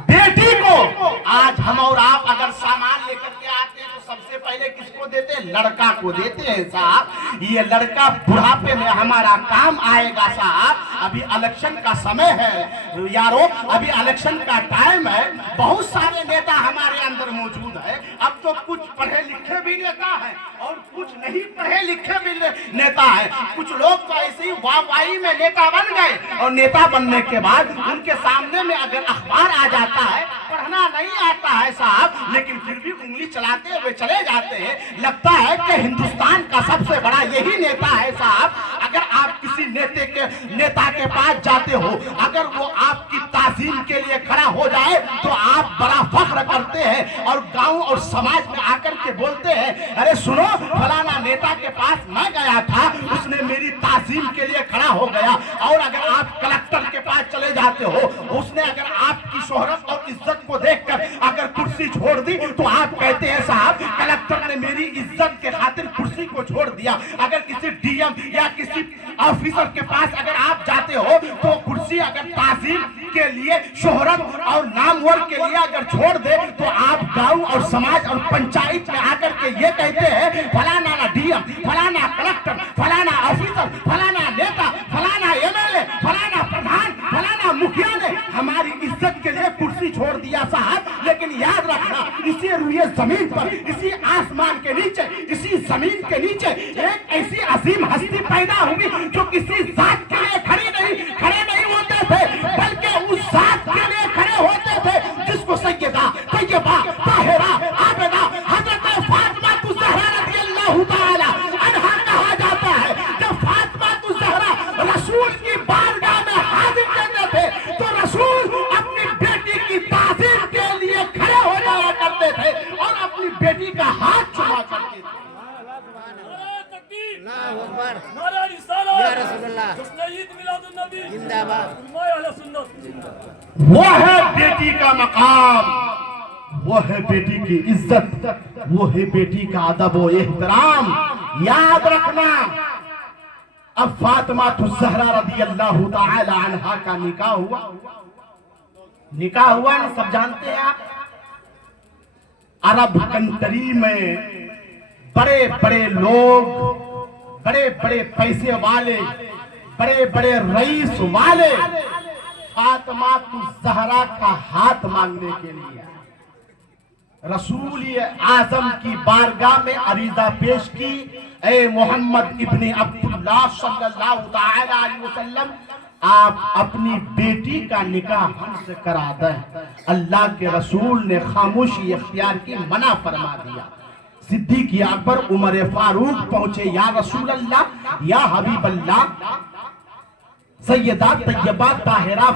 بیٹی کو۔ آج ہم اور آپ اگر سامان لے کر کے آتے ہیں تو سب سے پہلے کس کو دیتے ہیں؟ لڑکا کو دیتے ہیں صاحب۔ یہ لڑکا بڑھاپے میں ہمارا کام آئے گا صاحب۔ ابھی الیکشن کا سمے ہے یارو، ابھی الیکشن کا ٹائم ہے۔ بہت سارے نیتا ہمارے اندر موجود ہے۔ اب تو کچھ پڑھے لکھے بھی نیتا ہیں اور کچھ نہیں پڑھے لکھے بھی نیتا ہیں۔ کچھ لوگ تو ایسے ہی وائی میں نیتا بن گئے، اور نیتا بننے کے بعد ان کے سامنے میں اگر اخبار آ جاتا ہے، پڑھنا نہیں آتا ہے صاحب، لیکن پھر بھی انگلی چلاتے ہوئے چلے جاتے ہیں۔ لگتا ہے کہ ہندوستان کا سب سے بڑا یہی نیتا ہے صاحب۔ اگر آپ کسی نیتا کے پاس جاتے ہو، اگر وہ آپ کی تعظیم کے لیے کھڑا ہو جائے تو آپ بڑا فخر کرتے ہیں اور گاؤں اور سماج میں آ کر کے بولتے ہیں، ارے سنو فلانا نیتا کے پاس میں گیا تھا، اس نے میری تعظیم کے لیے کھڑا ہو گیا۔ اور اگر آپ کلکٹر کے پاس چلے جاتے ہو، اس نے اگر آپ کی شہرت اور عزت کو دیکھ کر اگر کرسی چھوڑ دی تو آپ کہتے ہیں صاحب کلکٹر نے میری عزت کے خاطر کرسی کو چھوڑ دیا۔ اگر کسی ڈی ایم یا کسی آفیسر کے پاس اگر آپ جاتے ہو تو کرسی اگر تعظیم کے لیے، شہرت اور نامور کے لیے اگر چھوڑ دے تو آپ گاؤں اور سماج اور پنچایت میں آ کر کے یہ کہتے ہیں فلانا ڈی ایم، فلانا کلکٹر، فلانا آفیسر، فلانا نیتا، فلانا ایم ایل اے، فلانا پردھان، فلانا مکھیا نے ہماری عزت کے لیے کرسی چھوڑ دیا صاحب۔ لیکن یاد رکھنا، اسی روئے زمین پر، اسی آسمان کے نیچے، اسی زمین کے نیچے ایک ایسی عظیم ہستی پیدا ہوگی جو کسی ذات کے لیے کھڑے نہیں ہوتے تھے، بلکہ اس ذات کے لیے کھڑے ہوتے تھے جس کو سیدہ طیبہ طاہرہ عابدہ حضرت فاطمہ الزہرا رضی اللہ تعالی عنہا کہا جاتا ہے۔ جب فاطمہ الزہرا رسول کی بارگاہ میں حاضر کرتے تھے تو رسول اپنی بیٹی کی تعظیم کے لیے کھڑے ہو جایا کرتے تھے اور اپنی بیٹی کا ہاتھ چوما کرتے تھے۔ اللہ اکبر، نعرہ رسالت یا رسول اللہ، جشن عید میلاد النبی زندہ باد۔ فرمائے اہل سنت۔ وہ ہے بیٹی کا مقام، وہ ہے بیٹی کی عزت، وہ ہے بیٹی کا ادب و احترام۔ یاد رکھنا، اب فاطمہ الزہرا رضی اللہ تعالی عنہا کا نکاح ہوا نا، سب جانتے ہیں آپ۔ عرب کنٹری میں بڑے بڑے لوگ، بڑے بڑے پیسے والے، بڑے بڑے رئیس والے فاطمہ الزہرا کا ہاتھ مانگنے کے لیے رسول اعظم کی بارگاہ میں عریضہ پیش کی، اے محمد ابن عبداللہ صلی اللہ تعالی علیہ وسلم، آپ اپنی بیٹی کا نکاح ہم سے کرا دیں۔ اللہ کے رسول نے خاموشی اختیار کی، منع فرما دیا۔ صدیق اکبر عمر فاروق پہنچے، یا رسول اللہ، یا حبیب اللہ، سیدہ طیبہ طاہرہ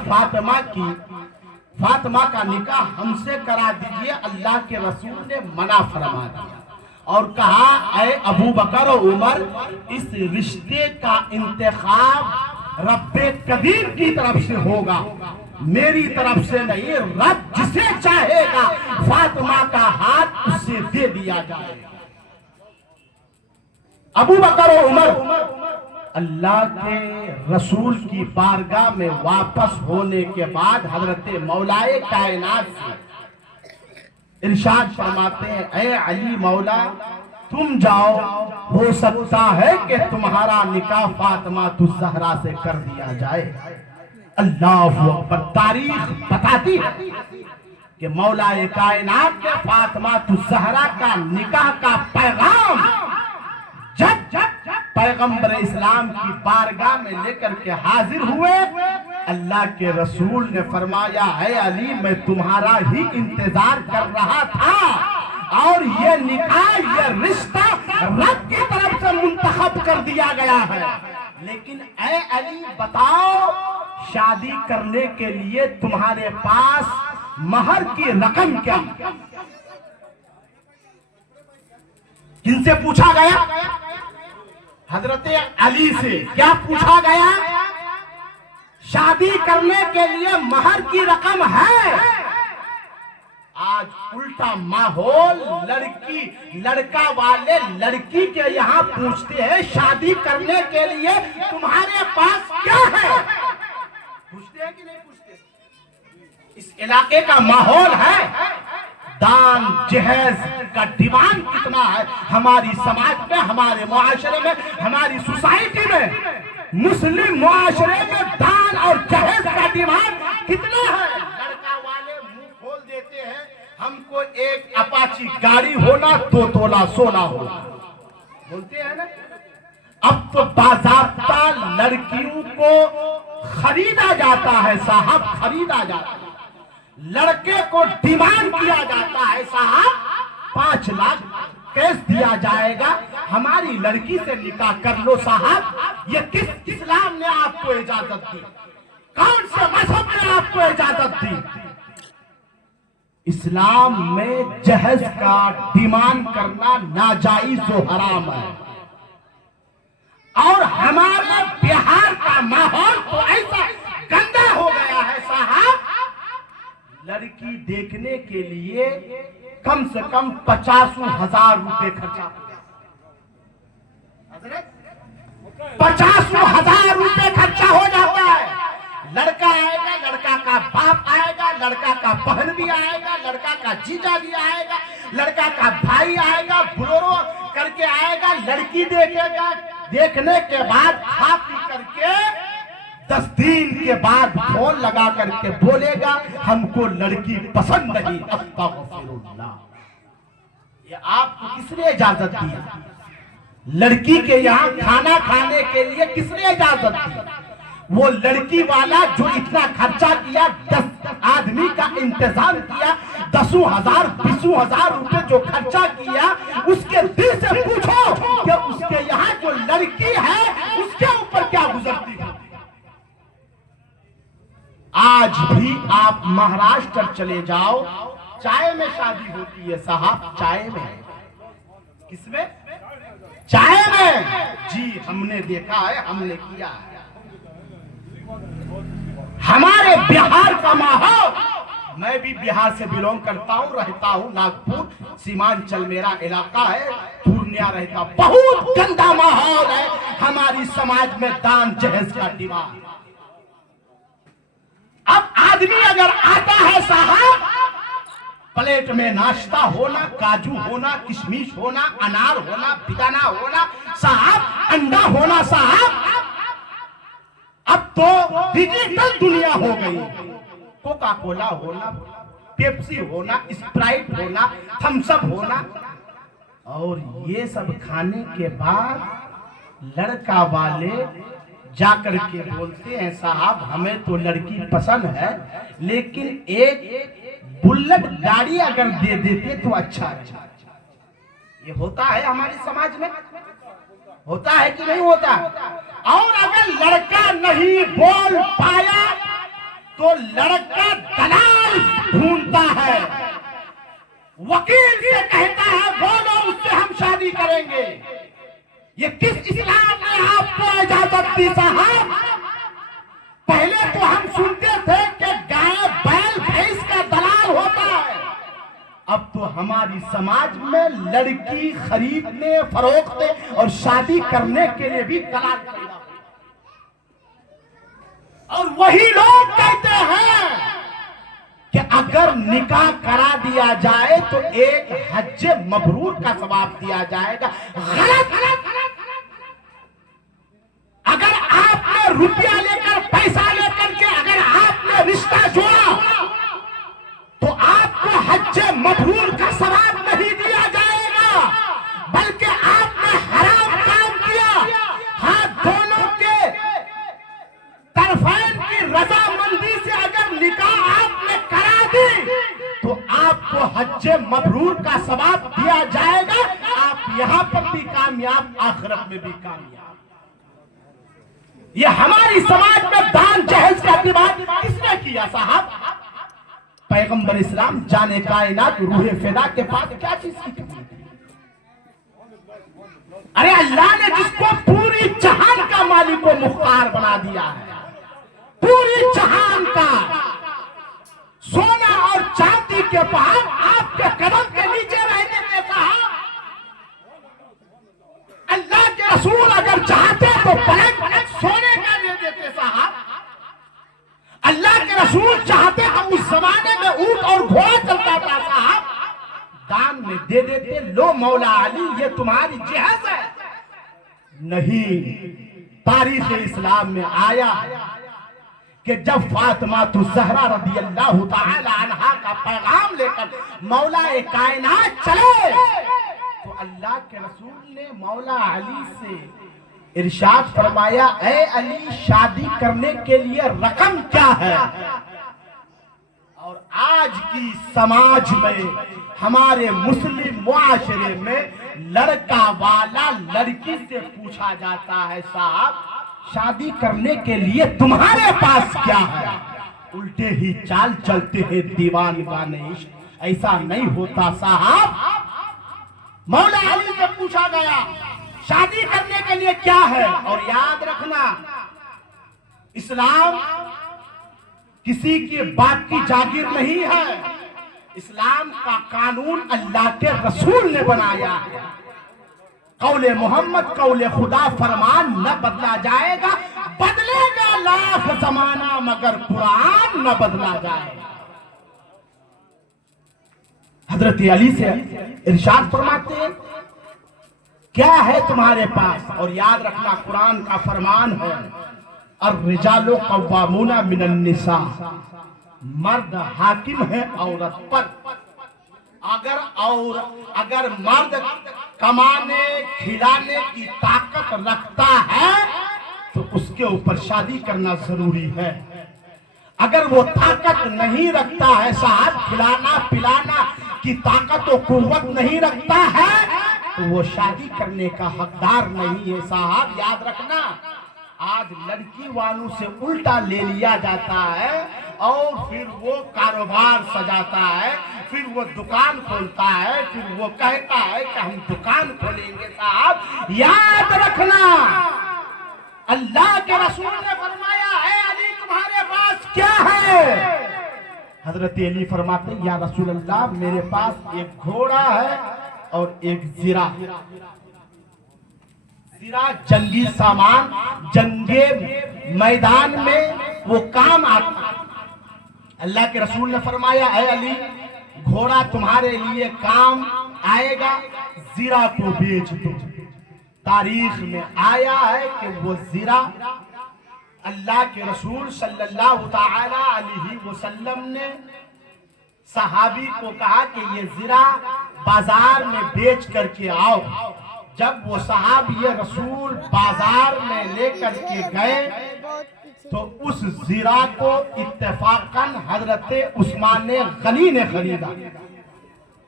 فاطمہ کا نکاح ہم سے کرا دیجئے۔ اللہ کے رسول نے منع فرما دیا اور کہا، اے ابو بکر و عمر، اس رشتے کا انتخاب رب قدیر کی طرف سے ہوگا، میری طرف سے نہیں۔ رب جسے چاہے گا فاطمہ کا ہاتھ اس سے دے دیا جائے گا۔ ابو بکر و عمر اللہ کے رسول کی بارگاہ میں واپس ہونے کے بعد حضرت مولائے کائنات سے ارشاد فرماتے ہیں اے علی مولا تم جاؤ، ہو سکتا ہے کہ تمہارا نکاح فاطمہ الزہرا سے کر دیا جائے۔ اللہ اکبر۔ تاریخ بتاتی ہے کہ مولا کائنات کے فاطمہ الزہرا کا نکاح کا پیغام جب پیغمبر اسلام کی بارگاہ میں لے کر کے حاضر ہوئے، اللہ کے رسول نے فرمایا اے علی میں تمہارا ہی انتظار کر رہا تھا، اور یہ نکاح، یہ رشتہ رب کی طرف سے منتخب کر دیا گیا ہے، لیکن اے علی بتاؤ شادی کرنے کے لیے تمہارے پاس مہر کی رقم کیا؟ کن سے پوچھا گیا؟ حضرت علی سے۔ کیا پوچھا گیا؟ شادی کرنے کے لیے مہر کی رقم ہے؟ آج الٹا ماحول، لڑکا والے لڑکی کے یہاں پوچھتے ہیں شادی کرنے کے لیے تمہارے پاس کیا ہے؟ پوچھتے ہیں کہ نہیں پوچھتے؟ اس علاقے کا ماحول ہے، دان جہیز کا ڈیمانڈ کتنا ہے ہماری سماج میں، ہمارے معاشرے میں، ہماری سوسائٹی میں، مسلم معاشرے میں دان اور جہیز کا ڈیمانڈ کتنا ہے؟ لڑکا والے منہ کھول دیتے ہیں ہم کو ایک اپاچی گاڑی ہونا، 2 تولہ سونا ہونا، بولتے ہیں نا۔ اب تو باضابطہ لڑکیوں کو خریدا جاتا ہے صاحب، خریدا جاتا ہے، لڑکے کو ڈیمانڈ کیا جاتا ہے صاحب 5 لاکھ کیس دیا جائے گا، ہماری لڑکی سے نکاح کر لو صاحب۔ یہ کس اسلام نے آپ کو اجازت دی؟ کون سے مذہب نے آپ کو اجازت دی؟ اسلام میں جہیز کا ڈیمانڈ کرنا ناجائز و حرام ہے، اور ہمارے بہار کا ماحول تو ایسا گندا ہو گیا ہے صاحب، لڑکی دیکھنے کے لیے کم سے کم 50,000 روپے خرچہ، 50,000 روپے خرچہ ہو جاتا ہے۔ لڑکا آئے گا، لڑکا کا باپ آئے گا، لڑکا کا بہن بھی آئے گا، لڑکا کا جیجا بھی آئے گا، لڑکا کا بھائی آئے گا، بلورو کر کے آئے گا، لڑکی دیکھے گا، دیکھنے کے بعد کھا پی کر کے 10 دن کے بعد فون لگا کر کے بولے گا ہم کو لڑکی پسند نہیں، استغفر اللہ۔ یہ آپ کو کس نے اجازت دی؟ لڑکی کے یہاں کھانا کھانے کے لیے کس نے اجازت دی؟ وہ لڑکی والا جو اتنا خرچہ کیا، 10 آدمی کا انتظام کیا، 10,000 20,000 روپے جو خرچہ کیا، اس کے دل سے پوچھو کہ اس کے یہاں جو لڑکی ہے اس کے اوپر کیا گزرتی ہے۔ آج بھی آپ مہاراشٹر چلے جاؤ، چائے میں شادی ہوتی ہے صاحب، چائے میں۔ کس میں؟ چائے میں۔ جی ہم نے دیکھا ہے، ہم نے کیا ہے۔ ہمارے بہار کا ماحول، میں بھی بہار سے بلونگ کرتا ہوں، رہتا ہوں ناگپور، سیمانچل میرا علاقہ ہے، پورنیا رہتا، بہت گندا ماحول ہے ہماری سماج میں، دان جہیز کا ڈیمانڈ۔ اب آدمی اگر آتا ہے صاحب، پلیٹ میں ناشتہ ہونا، کاجو ہونا، کشمش ہونا، انار ہونا، بیدانا ہونا صاحب، انڈا ہونا صاحب۔ اب تو ڈیجیٹل دنیا ہو گئی، کوکا کولا ہونا، پیپسی ہونا، اسپرائٹ ہونا، تھمس اپ ہونا، اور یہ سب کھانے کے بعد لڑکا والے جا کر کے بولتے ہیں صاحب ہمیں تو لڑکی پسند ہے، لیکن ایک بلٹ گاڑی اگر دے دیتے تو اچھا ہے۔ یہ ہوتا ہے ہماری سماج میں، ہوتا ہے کہ نہیں ہوتا؟ اور اگر لڑکا نہیں بول پایا تو لڑکا دلال ڈھونڈتا ہے، وکیل سے کہتا ہے بولو اس سے ہم شادی کریں گے۔ یہ کس اسلام نے آپ کو اجازت دی صاحب؟ پہلے تو ہم سنتے تھے کہ گائے بیل بھینس کا دلال ہوتا ہے، اب تو ہماری سماج میں لڑکی خریدنے، فروخت اور شادی کرنے کے لیے بھی دلال پیدا ہو۔ وہی لوگ کہتے ہیں کہ اگر نکاح کرا دیا جائے تو ایک حج مبرور کا ثواب دیا جائے گا. غلط. اگر آپ نے روپیہ لے کر پیسہ لے کر کے اگر آپ نے رشتہ جوڑا تو آپ کو حج مبرور کا ثواب نہیں دیا جائے گا بلکہ آپ نے حرام کام کیا. ہاں دونوں کے طرفین کی رضامندی سے اگر نکاح آپ نے کرا دی تو آپ کو حج مبرور کا ثواب دیا جائے گا. آپ یہاں پر بھی کامیاب آخرت میں بھی کامیاب. یہ ہماری سماج میں دان جہیز کا دیوان کس نے کیا صاحب؟ پیغمبر اسلام جان کائنات روح فدا کے پاس کیا چیز کی کمی تھی؟ ارے اللہ نے جس کو پوری جہان کا مالک و مختار بنا دیا ہے، پوری جہان کا سونا اور چاندی کے پہاڑ آپ کے قدم کے نیچے رہنے دیتا ہے. اللہ کے رسول اگر چاہتے تو پلک سونے کا دے دیتے صاحب. اللہ کے رسول چاہتے ہم اس زمانے میں اونٹ اور گھوڑا چلتا تھا صاحب، دان میں دے دیتے. لو مولا علی یہ تمہاری جہیز ہے. نہیں، تاریخ اسلام میں آیا کہ جب فاطمہ الزہرا رضی اللہ تعالی عنہا کا پیغام لے کر مولا کائنات چلے تو اللہ کے رسول نے مولا علی سے ارشاد فرمایا، اے علی شادی کرنے کے لیے رقم کیا ہے؟ اور آج کی سماج میں ہمارے مسلم معاشرے میں لڑکا والا لڑکی سے پوچھا جاتا ہے، صاحب شادی کرنے کے لیے تمہارے پاس کیا ہے؟ الٹے ہی چال چلتے ہیں دیوان گانے عشق. ایسا نہیں ہوتا صاحب. مولا علی سے پوچھا گیا شادی کرنے کے لیے کیا ہے؟ اور یاد رکھنا اسلام کسی کی باپ کی جاگیر نہیں ہے. اسلام کا قانون اللہ کے رسول نے بنایا ہے. قول محمد قول خدا فرمان نہ بدلا جائے گا، بدلے گا لاکھ زمانہ مگر قرآن نہ بدلا جائے گا. حضرت علی سے ارشاد فرماتے ہیں کیا ہے تمہارے پاس؟ اور یاد رکھنا قرآن کا فرمان ہے الرجال قوامون من النساء، مرد حاکم ہے عورت پر. اگر مرد کمانے کھلانے کی طاقت رکھتا ہے تو اس کے اوپر شادی کرنا ضروری ہے. اگر وہ طاقت نہیں رکھتا ہے صاحب، کھلانا پلانا کی طاقت و قوت نہیں رکھتا ہے تو وہ شادی کرنے کا حقدار نہیں ہے صاحب. یاد رکھنا آج لڑکی والوں سے الٹا لے لیا جاتا ہے اور پھر وہ کاروبار سجاتا ہے، پھر وہ دکان کھولتا ہے، پھر وہ کہتا ہے کہ ہم دکان کھولیں گے صاحب. یاد رکھنا اللہ کے رسول نے فرمایا اے علی تمہارے پاس کیا ہے؟ حضرت علی فرماتے یا رسول اللہ میرے پاس ایک گھوڑا ہے اور ایک زرہ. زرہ جنگی سامان، جنگی میدان میں وہ کام آتا. اللہ کے رسول نے فرمایا اے علی گھوڑا تمہارے لیے کام آئے گا، زرہ کو بیچ دو. تاریخ میں آیا ہے کہ وہ زرہ اللہ کے رسول صلی اللہ تعالی علیہ وسلم نے صحابی کو کہا کہ یہ زرہ بازار میں بیچ کر کے آؤ. جب وہ صحابی رسول بازار میں لے کر کے گئے تو اس زرہ کو اتفاقاً حضرت عثمان غنی نے خریدا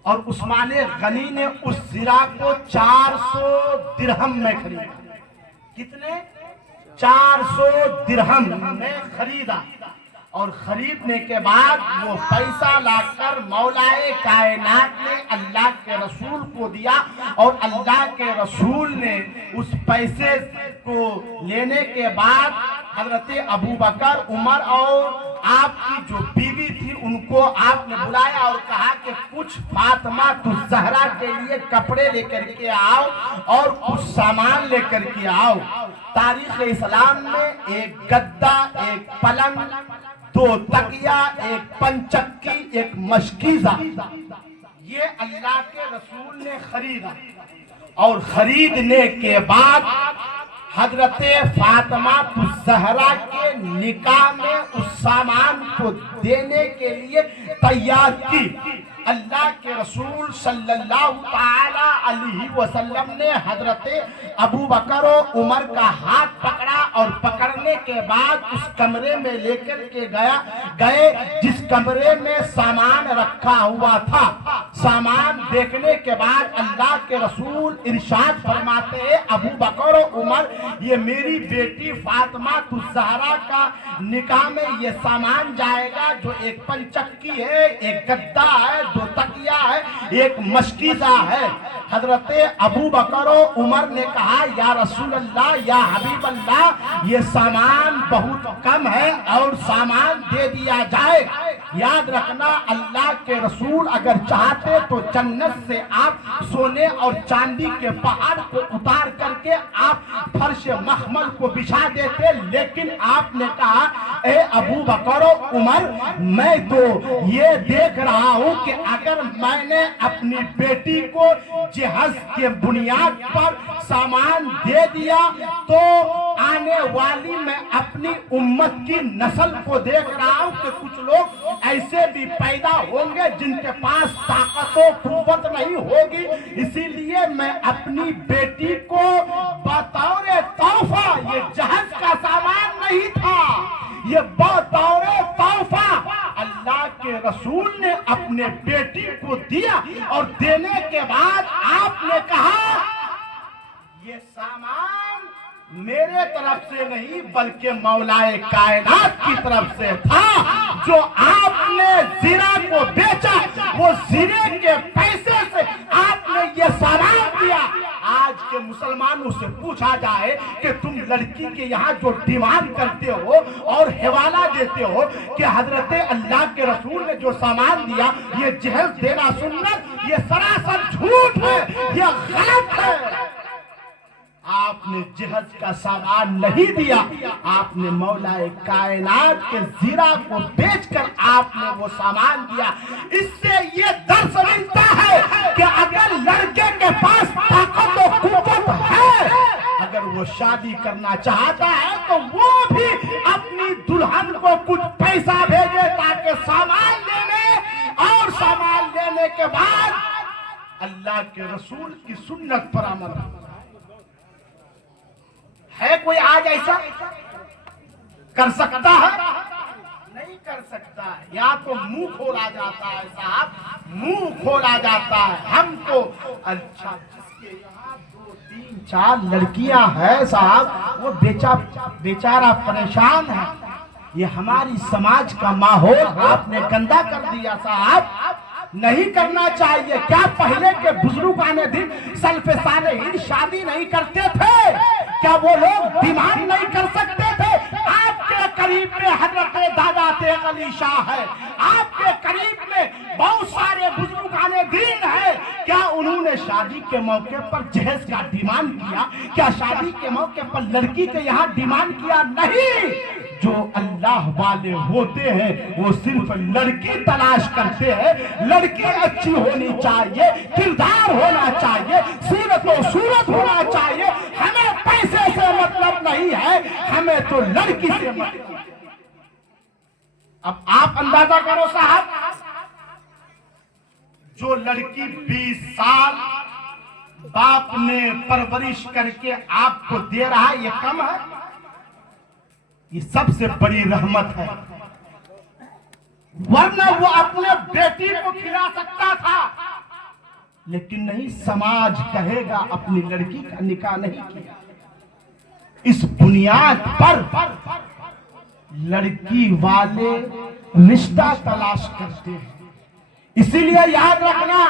اور عثمان غنی نے اس زرہ کو 400 درہم میں خریدا. کتنے؟ 400 درہم میں خریدا. اور خریدنے کے بعد وہ پیسہ لا کر مولا کائنات نے اللہ کے رسول کو دیا اور اللہ کے رسول نے اس پیسے کو لینے کے بعد حضرت ابو بکر، عمر اور آپ کی جو بیوی تھی ان کو آپ نے بلایا اور کہا کہ کچھ فاطمہ الزہرا کے لیے کپڑے لے کر کے آؤ اور کچھ سامان لے کر کے آؤ۔ تاریخ اسلام میں ایک گدا، ایک پلنگ، 2 تکیا، ایک پنچکی، ایک مشکیزہ، یہ اللہ کے رسول نے خریدا، اور خریدنے کے بعد حضرت فاطمہ الزہرا کے نکاح میں اس سامان کو دینے کے لیے تیار کی۔ اللہ کے رسول صلی اللہ تعالی علیہ وسلم نے حضرت ابو بکر و عمر کا ہاتھ پکڑا، اور پکڑنے کے بعد اس کمرے میں لے کر کے گئے جس کمرے میں سامان رکھا ہوا تھا۔ سامان دیکھنے کے بعد اللہ کے رسول ارشاد فرماتے ہیں، ابو بکر و عمر، یہ میری بیٹی فاطمہ الزہرا کا نکاح میں یہ سامان جائے گا، جو ایک پنچکی ہے، ایک گدا ہے، 2 تکیا ہے، ایک مشکیزہ ہے۔ حضرت ابو بکر و عمر نے کہا، یا رسول اللہ، یا حبیب اللہ، یہ سامان بہت کم ہے اور سامان دے دیا جائے۔ یاد رکھنا، اللہ کے رسول اگر چاہتے تو جنت سے آپ سونے اور چاندی کے پہاڑ کو اتار کر کے آپ فرش مخمل کو بچھا دیتے، لیکن آپ نے کہا، اے ابو بکر و عمر، میں تو یہ دیکھ رہا ہوں کہ اگر میں نے اپنی بیٹی کو جہیز کے بنیاد پر سامان دے دیا تو آنے والی میں اپنی امت کی نسل کو دیکھ رہا ہوں کہ کچھ لوگ ایسے بھی پیدا ہوں گے جن کے پاس طاقت و قوت نہیں ہوگی، اسی لیے میں اپنی بیٹی کو بطور تحفہ، یہ جہیز کا سامان نہیں تھا، یہ بطور تحفہ اللہ کے رسول نے اپنے بیٹی کو دیا، اور دینے کے بعد آپ نے کہا، یہ سامان میرے طرف سے نہیں بلکہ مولا کائنات کی طرف سے تھا۔ جو آپ نے زیرہ کو بیچا، وہ زیرے کے پیسے سے آپ نے یہ سامان دیا۔ آج کے مسلمانوں سے پوچھا جائے کہ تم لڑکی کے یہاں جو ڈیمانڈ کرتے ہو اور حوالہ دیتے ہو کہ حضرت اللہ کے رسول نے جو سامان دیا یہ جہیز دینا سنت، یہ سراسر جھوٹ ہے، یہ غلط ہے۔ آپ نے جہیز کا سامان نہیں دیا، آپ نے مولا کائنات کے زیرہ کو بیچ کر آپ نے وہ سامان دیا۔ اس سے یہ درس ملتا ہے کہ اگر لڑکے کے پاس طاقت و قوت ہے، اگر وہ شادی کرنا چاہتا ہے تو وہ بھی اپنی دلہن کو کچھ پیسہ بھیجے تاکہ سامان لے لے، اور سامان لینے کے بعد اللہ کے رسول کی سنت پر عمل ہے۔ کوئی آج ایسا کر سکتا ہے؟ نہیں کر سکتا ہے، یا تو منہ کھولا جاتا ہے صاحب، منہ کھولا جاتا ہے۔ ہم تو اچھا جس کے یہاں 2 3 4 لڑکیاں ہیں صاحب، وہ بیچارہ پریشان ہے۔ یہ ہماری سماج کا ماحول آپ نے گندا کر دیا صاحب، نہیں کرنا چاہیے۔ کیا پہلے کے بزرگان دن سلف صالحین شادی نہیں کرتے تھے؟ کیا وہ لوگ ڈیمانڈ نہیں کر سکتے تھے؟ آپ کے قریب میں حضرت دادا تیغ علی شاہ ہے، آپ کے قریب میں بہت سارے بزرگان دین ہیں، کیا انہوں نے شادی کے موقع پر جہیز کا ڈیمانڈ کیا؟ کیا شادی کے موقع پر لڑکی کے یہاں ڈیمانڈ کیا؟ نہیں۔ جو اللہ والے ہوتے ہیں وہ صرف لڑکی تلاش کرتے ہیں، لڑکی اچھی ہونی چاہیے، کردار ہونا چاہیے، سیرت و صورت ہونا چاہیے، ہمیں پیسے سے مطلب نہیں ہے، ہمیں تو لڑکی سے مطلب ہے۔ اب آپ اندازہ کرو صاحب، جو لڑکی 20 سال باپ نے پرورش کر کے آپ کو دے رہا ہے، یہ کم ہے؟ یہ سب سے بڑی رحمت ہے، ورنہ وہ اپنے بیٹی کو کھلا سکتا تھا، لیکن نہیں، سماج کہے گا اپنی لڑکی کا نکاح نہیں کیا۔ اس بنیاد پر لڑکی والے رشتہ تلاش کرتے ہیں۔ اسی لیے یاد رکھنا،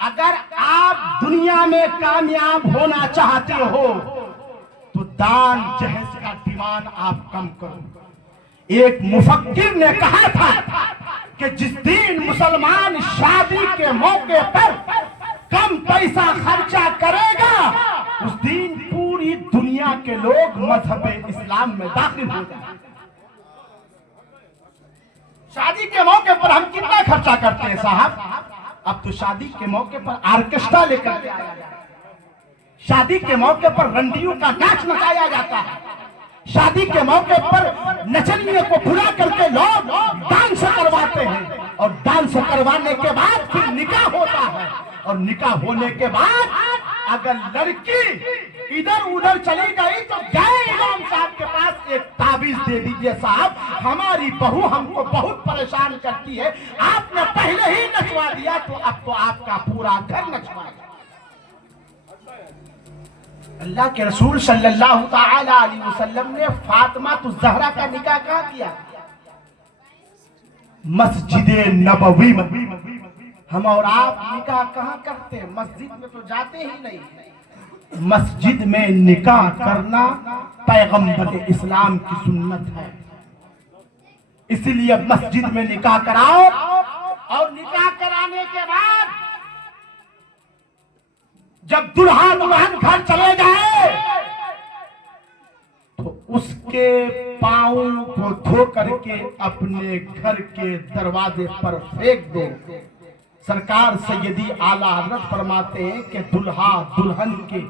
اگر آپ دنیا میں کامیاب ہونا چاہتے ہو تو دان جہیز کا ڈیمانڈ آپ کم کرو۔ ایک مفکر نے کہا تھا کہ جس دن مسلمان شادی کے موقع پر کم پیسہ خرچہ کرے گا اس دن پوری دنیا کے لوگ مذہب اسلام میں داخل ہو جائیں گے۔ شادی کے موقع پر ہم کتنا خرچہ کرتے ہیں صاحب؟ اب تو شادی کے موقع پر آرکسٹرا لے کر کے آیا جاتا ہے، شادی کے موقع پر رنڈیوں کا ناچ نچایا جاتا ہے، شادی کے موقع پر نچنیے کو بلا کر کے لوگ ڈانس کرواتے ہیں، اور ڈانس کروانے کے بعد پھر نکاح ہوتا ہے، اور نکاح ہونے کے بعد اگر لڑکی ادھر ادھر چلی گئی تو گئے امام صاحب کے پاس ایک تعویذ دے دیجئے صاحب، ہماری بہو ہم کو بہت پریشان کرتی ہے، آپ نے پہلے ہی نچوا دیا تو اب تو آپ کا پورا گھر نچوائے گا۔ اللہ کے رسول صلی اللہ تعالی علیہ وسلم نے فاطمہ الزہرا کا نکاح کہاں کیا؟ مسجد نبوی میں۔ ہم اور آپ نکاح کہاں کرتے ہیں؟ مسجد میں تو جاتے ہی نہیں۔ مسجد میں نکاح کرنا پیغمبر اسلام کی سنت ہے، اسی لیے مسجد میں نکاح کراؤ، اور نکاح کرانے کے بعد جب دلہا دلہن گھر چلے جائے تو اس کے پاؤں کو دھو کر کے اپنے گھر کے دروازے پر پھینک دو۔ سرکار سیدی اعلیٰ حضرت فرماتے ہیں کہ دلہا دلہن کے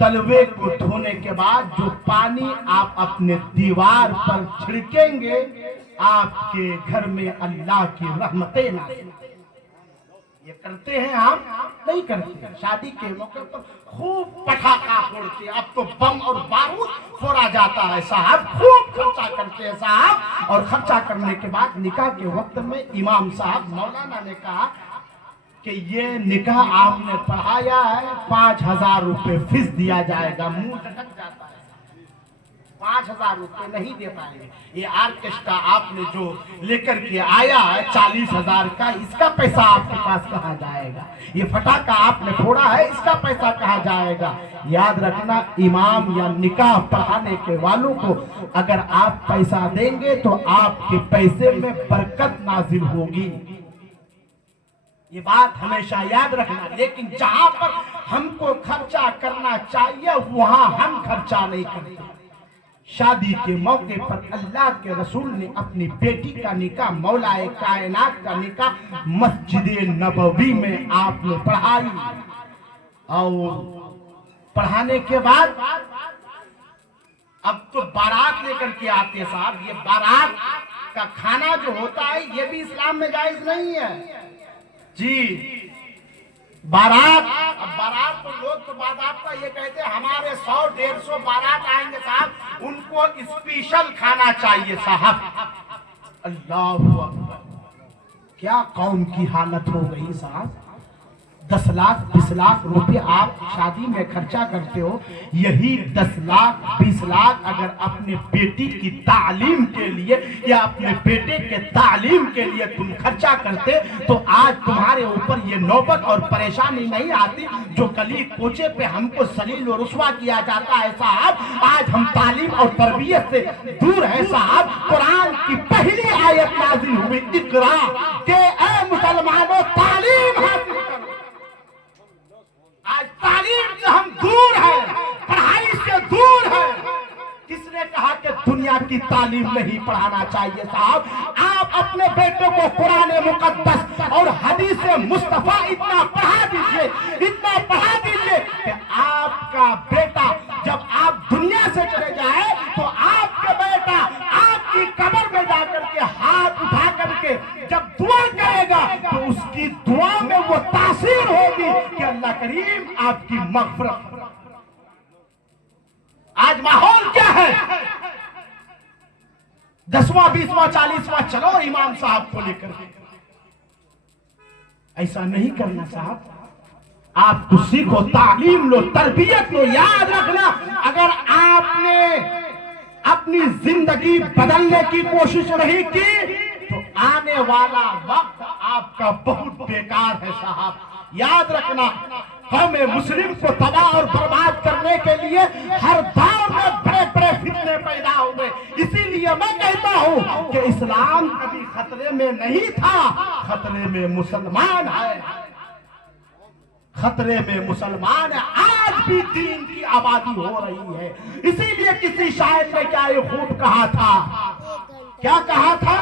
تلوے کو دھونے کے بعد جو پانی آپ اپنے دیوار پر چھڑکیں گے آپ کے گھر میں اللہ کی رحمتیں نازل۔ یہ کرتے ہیں ہم؟ نہیں کرتے۔ شادی کے موقع پر خوب پٹاخہ پھوڑتے، اب تو بم اور بارود پھوڑا جاتا ہے صاحب، خوب خرچہ کرتے ہیں صاحب، اور خرچہ کرنے کے بعد نکاح کے وقت میں امام صاحب مولانا نے کہا کہ یہ نکاح آپ نے پڑھایا ہے، 5000 روپے فیس دیا جائے گا۔ منہ لٹک جاتا ہے، 5000 روپے نہیں دے پائیں گے۔ یہ آرکسٹرا آپ نے جو لے کر کے آیا ہے 40,000 کا، اس کا پیسہ آپ کے پاس کہاں جائے گا؟ یہ پٹاخہ آپ نے پھوڑا ہے، اس کا پیسہ کہاں جائے گا؟ یاد رکھنا، امام یا نکاح پڑھانے کے والوں کو اگر آپ پیسہ دیں گے تو آپ کے پیسے میں برکت نازل ہوگی، یہ بات ہمیشہ یاد رکھنا۔ لیکن جہاں پر ہم کو خرچہ کرنا چاہیے وہاں ہم خرچہ نہیں کرتے۔ شادی کے موقع پر اللہ کے رسول نے اپنی بیٹی کا نکاح، مولا کائنات کا نکاح مسجد نبوی میں آپ نے پڑھائی، اور پڑھانے کے بعد اب تو بارات لے کر کے آتے صاحب۔ یہ بارات کا کھانا جو ہوتا ہے یہ بھی اسلام میں جائز نہیں ہے جی۔ بارات، اب بارات تو لوگ تو بعد آپ کا یہ کہتے ہیں ہمارے 100-150 بارات آئیں گے صاحب، ان کو اسپیشل کھانا چاہیے صاحب۔ اللہ اکبر، کیا قوم کی حالت ہو گئی صاحب۔ 10 لاکھ 20 لاکھ روپے آپ شادی میں خرچہ کرتے ہو، یہی 10 لاکھ 20 لاکھ اگر اپنے بیٹی کی تعلیم کے لیے یا اپنے بیٹے کے تعلیم کے لیے تم خرچہ کرتے تو آج تمہارے اوپر یہ نوبت اور پریشانی نہیں آتی جو گلی کوچے پہ ہم کو ذلیل و رسوا کیا جاتا ہے صاحب۔ آج ہم تعلیم اور تربیت سے دور ہیں صاحب۔ قرآن کی پہلی آیت نازل ہوئی، اقرا، کہ اے مسلمانوں تعلیم حاصل کرو۔ آج تعلیم سے ہم دور ہیں، پڑھائی سے دور ہیں۔ کس نے کہا کہ دنیا کی تعلیم نہیں پڑھانا چاہیے صاحب؟ آپ اپنے بیٹے کو قرآن مقدس اور حدیث مصطفیٰ اتنا پڑھا دیجئے، اتنا پڑھا دیجئے کہ آپ کا بیٹا جب آپ دنیا سے چلے جائے تو آپ کا بیٹا آپ کی قبر میں جا کر کے ہاتھ اٹھا کر کے جب دعا کرے گا تو اس کی دعا میں وہ تاثیر ہوگی کہ اللہ کریم آپ کی مغفرت۔ آج ماحول کیا ہے؟ 10واں 20واں 40واں چلو امام صاحب کو لے کر، ایسا نہیں کرنا صاحب۔ آپ کو سیکھو، تعلیم لو، تربیت لو۔ یاد رکھنا، اگر آپ نے اپنی زندگی بدلنے کی کوشش نہیں کی تو آنے والا وقت آپ کا بہت بیکار ہے صاحب۔ یاد رکھنا، قوم مسلم کو تباہ اور برباد کرنے کے لیے ہر دور میں بڑے بڑے فتنے پیدا ہوئے. اسی لیے میں کہتا ہوں کہ اسلام کبھی خطرے میں نہیں تھا, خطرے میں مسلمان ہے, خطرے میں مسلمان ہے. آج بھی دین کی آبادی ہو رہی ہے. اسی لیے کسی شاعر نے کیا یہ خوب کہا تھا, کیا کہا تھا؟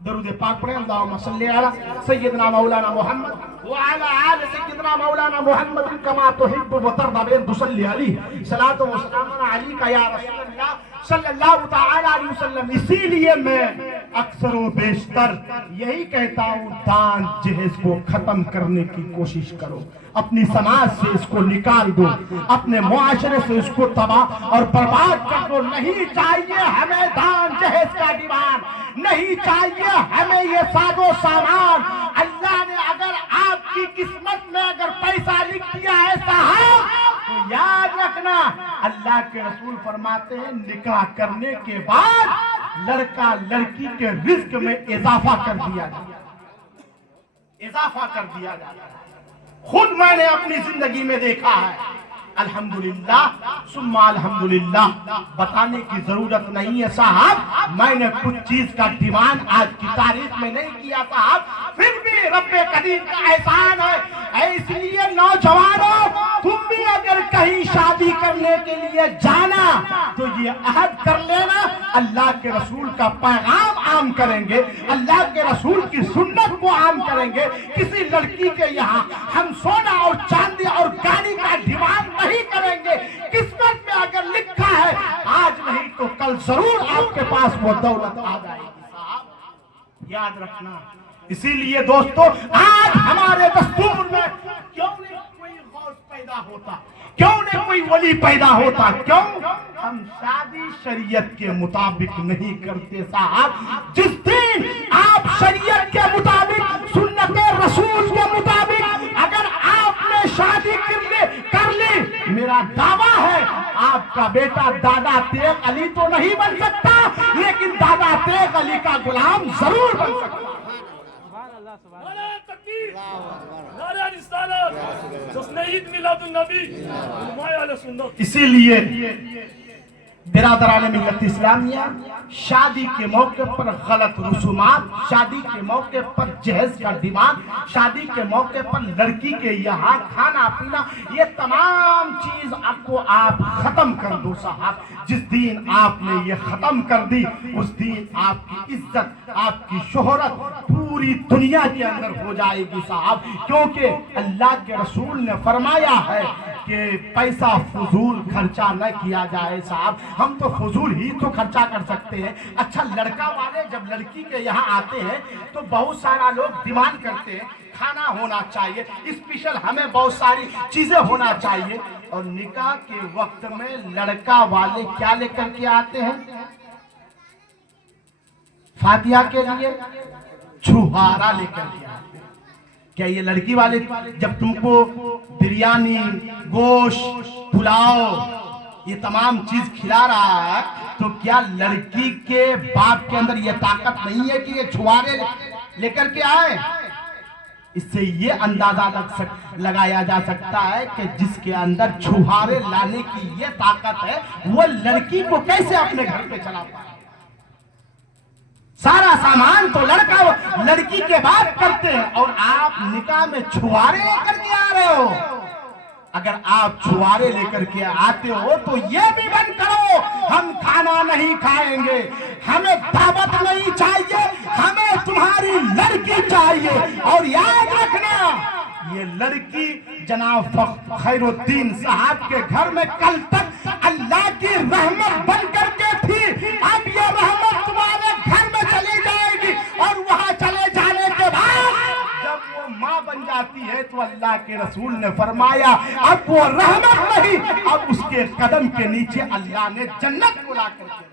درود پاک پڑھیں. اللہم صلی علی سیدنا مولانا محمد وعلی آل سیدنا مولانا محمد کما تحب و ترضى بأن تصلی علیہ صلاۃ و سلام علیک یا رسول اللہ صلی اللہ تعالی علیہ وسلم. اسی لیے میں اکثر و بیشتر یہی کہتا ہوں, دان جہیز کو ختم کرنے کی کوشش کرو, اپنی سماج سے اس کو نکال دو, اپنے معاشرے سے اس کو تباہ اور برباد کر دو. نہیں چاہیے ہمیں دان جہیز کا دیوان, نہیں چاہیے ہمیں یہ ساز و سامان. اللہ نے اگر آپ کی قسمت میں اگر پیسہ لکھ دیا ہے صاحب, تو یاد رکھنا اللہ کے رسول فرماتے ہیں نکاح کرنے کے بعد لڑکا لڑکی کے رزق میں اضافہ کر دیا جاتا ہے, اضافہ کر دیا جاتا ہے. خود میں نے اپنی زندگی میں دیکھا ہے. الحمدللہ ثم الحمدللہ, بتانے کی ضرورت نہیں ہے صاحب, میں نے کچھ چیز کا ڈیمانڈ آج کی تاریخ میں نہیں کیا صاحب, پھر بھی رب کریم کا احسان ہے. اس لیے نوجوانوں, تم بھی اگر کہیں شادی کرنے کے لیے جانا تو یہ عہد کر لینا اللہ کے رسول کا پیغام عام کریں گے, اللہ کے رسول کی سنت کو عام کریں گے. کسی لڑکی کے یہاں ہم سونا اور چاندی اور گاڑی کا ڈیمانڈ نہیں کریں گے. قسمت میں اگر لکھا ہے آج نہیں تو کل ضرور آپ کے پاس وہ دولت آ جائے گی صاحب, یاد رکھنا. اسی لیے دوستو, آج ہمارے دستور میں کیوں نہیں کوئی غوث پیدا ہوتا, کیوں نہیں کوئی ولی پیدا ہوتا, کیوں ہم شادی شریعت کے مطابق نہیں کرتے صاحب. جس دن آپ شریعت کے مطابق, سنت رسول کے مطابق اگر آپ نے شادی کر لی, میرا دعویٰ ہے آپ کا بیٹا دادا تیغ علی تو نہیں بن سکتا, لیکن دادا تیغ علی کا غلام ضرور بن سکتا. نعرہ تکبیر, نعرہ رسالت, جشن عید میلاد النبی, علماء اہل سنت. اسی لیے برادران ملت اسلامیہ, شادی کے موقع پر غلط رسومات, شادی کے موقع پر جہیز کا ڈیمانڈ, شادی کے موقع پر لڑکی کے یہاں کھانا پینا, یہ تمام چیز آپ ختم کر دو صاحب. جس دن آپ نے یہ ختم کر دی, اس دن آپ کی عزت, آپ کی شہرت پوری دنیا کے اندر ہو جائے گی صاحب. کیونکہ اللہ کے رسول نے فرمایا ہے کہ پیسہ فضول خرچہ نہ کیا جائے صاحب. ہم تو فضول ہی تو خرچہ کر سکتے ہیں. اچھا, لڑکا والے جب لڑکی کے یہاں آتے ہیں تو بہت سارا لوگ ڈیمانڈ کرتے ہیں, کھانا ہونا چاہیے, اسپیشل ہمیں بہت ساری چیزیں ہونا چاہیے. اور نکاح کے وقت میں لڑکا والے کیا لے کر کے آتے ہیں؟ فاتحہ کے لیے چھہارا لے کر کے آتے ہیں. کیا یہ لڑکی والے جب تم کو بریانی, گوشت, پلاؤ, یہ تمام چیز کھلا رہا ہے, تو کیا لڑکی کے باپ کے اندر یہ طاقت نہیں ہے کہ یہ چھوارے لے کر کے آئے؟ اس سے یہ اندازہ لگایا جا سکتا ہے کہ جس کے اندر چھوارے لانے کی یہ طاقت ہے, وہ لڑکی کو کیسے اپنے گھر پہ چلا پائے. سارا سامان تو لڑکی کے بعد کرتے ہیں, اور آپ نکاح میں چھوارے لے کر کے آ رہے ہو. اگر آپ چھوارے لے کر کے آتے ہو تو یہ بھی بند کرو, ہم کھانا نہیں کھائیں گے, ہمیں دعوت نہیں چاہیے, ہمیں تمہاری لڑکی چاہیے. اور یاد رکھنا, یہ لڑکی جناب خیر الدین صاحب کے گھر میں کل تک اللہ کی رحمت بن کر کے تھی, اب یہ رحمت تمہارے گھر میں چلی جائے گی. اور وہاں چلے جانے کے بعد جب وہ ماں بن جاتی ہے تو اللہ کے رسول نے فرمایا اب وہ رحمت نہیں, اب اس کے قدم کے نیچے اللہ نے جنت کو لا کر کے.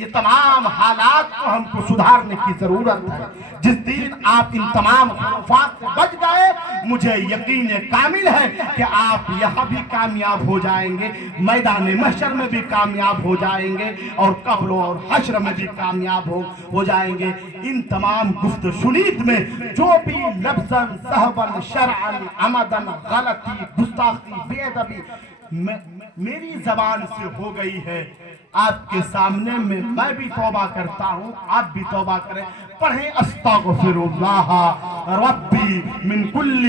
یہ تمام حالات کو ہم کو سدھارنے کی ضرورت ہے. جس دن آپ ان تمام خرافات سے بچ گئے مجھے یقین کامل ہے کہ آپ یہاں بھی کامیاب ہو جائیں گے, میدان محشر میں بھی کامیاب ہو جائیں گے, اور قبر اور حشر میں بھی کامیاب ہو جائیں گے. ان تمام گفت شنید میں جو بھی لفظاً صحباً شرعاً عمداً غلطی گستاخی بے ادبی میری زبان سے ہو گئی ہے, آپ کے سامنے میں بھی توبہ کرتا ہوں, آپ بھی توبہ کریں. پڑھیں استغفر اللہ ربی من کل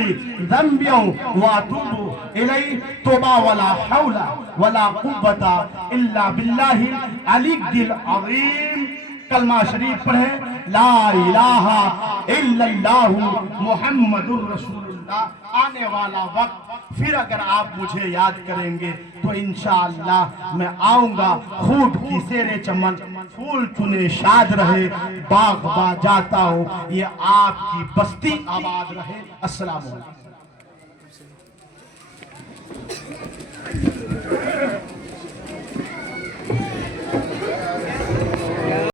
ذنب واتوب الیہ. توبہ ولا حول ولا قوت الا باللہ العلی العظیم. کلمہ شریف پڑھیں, لا الہ الا اللہ محمد الرسول اللہ. آنے والا وقت پھر اگر آپ مجھے یاد کریں گے تو انشاءاللہ میں آؤں گا. خود کی سیر چمن پھول چنے شاد رہے, باغ با جاتا ہوں, یہ آپ کی بستی آباد رہے. السلام علیکم.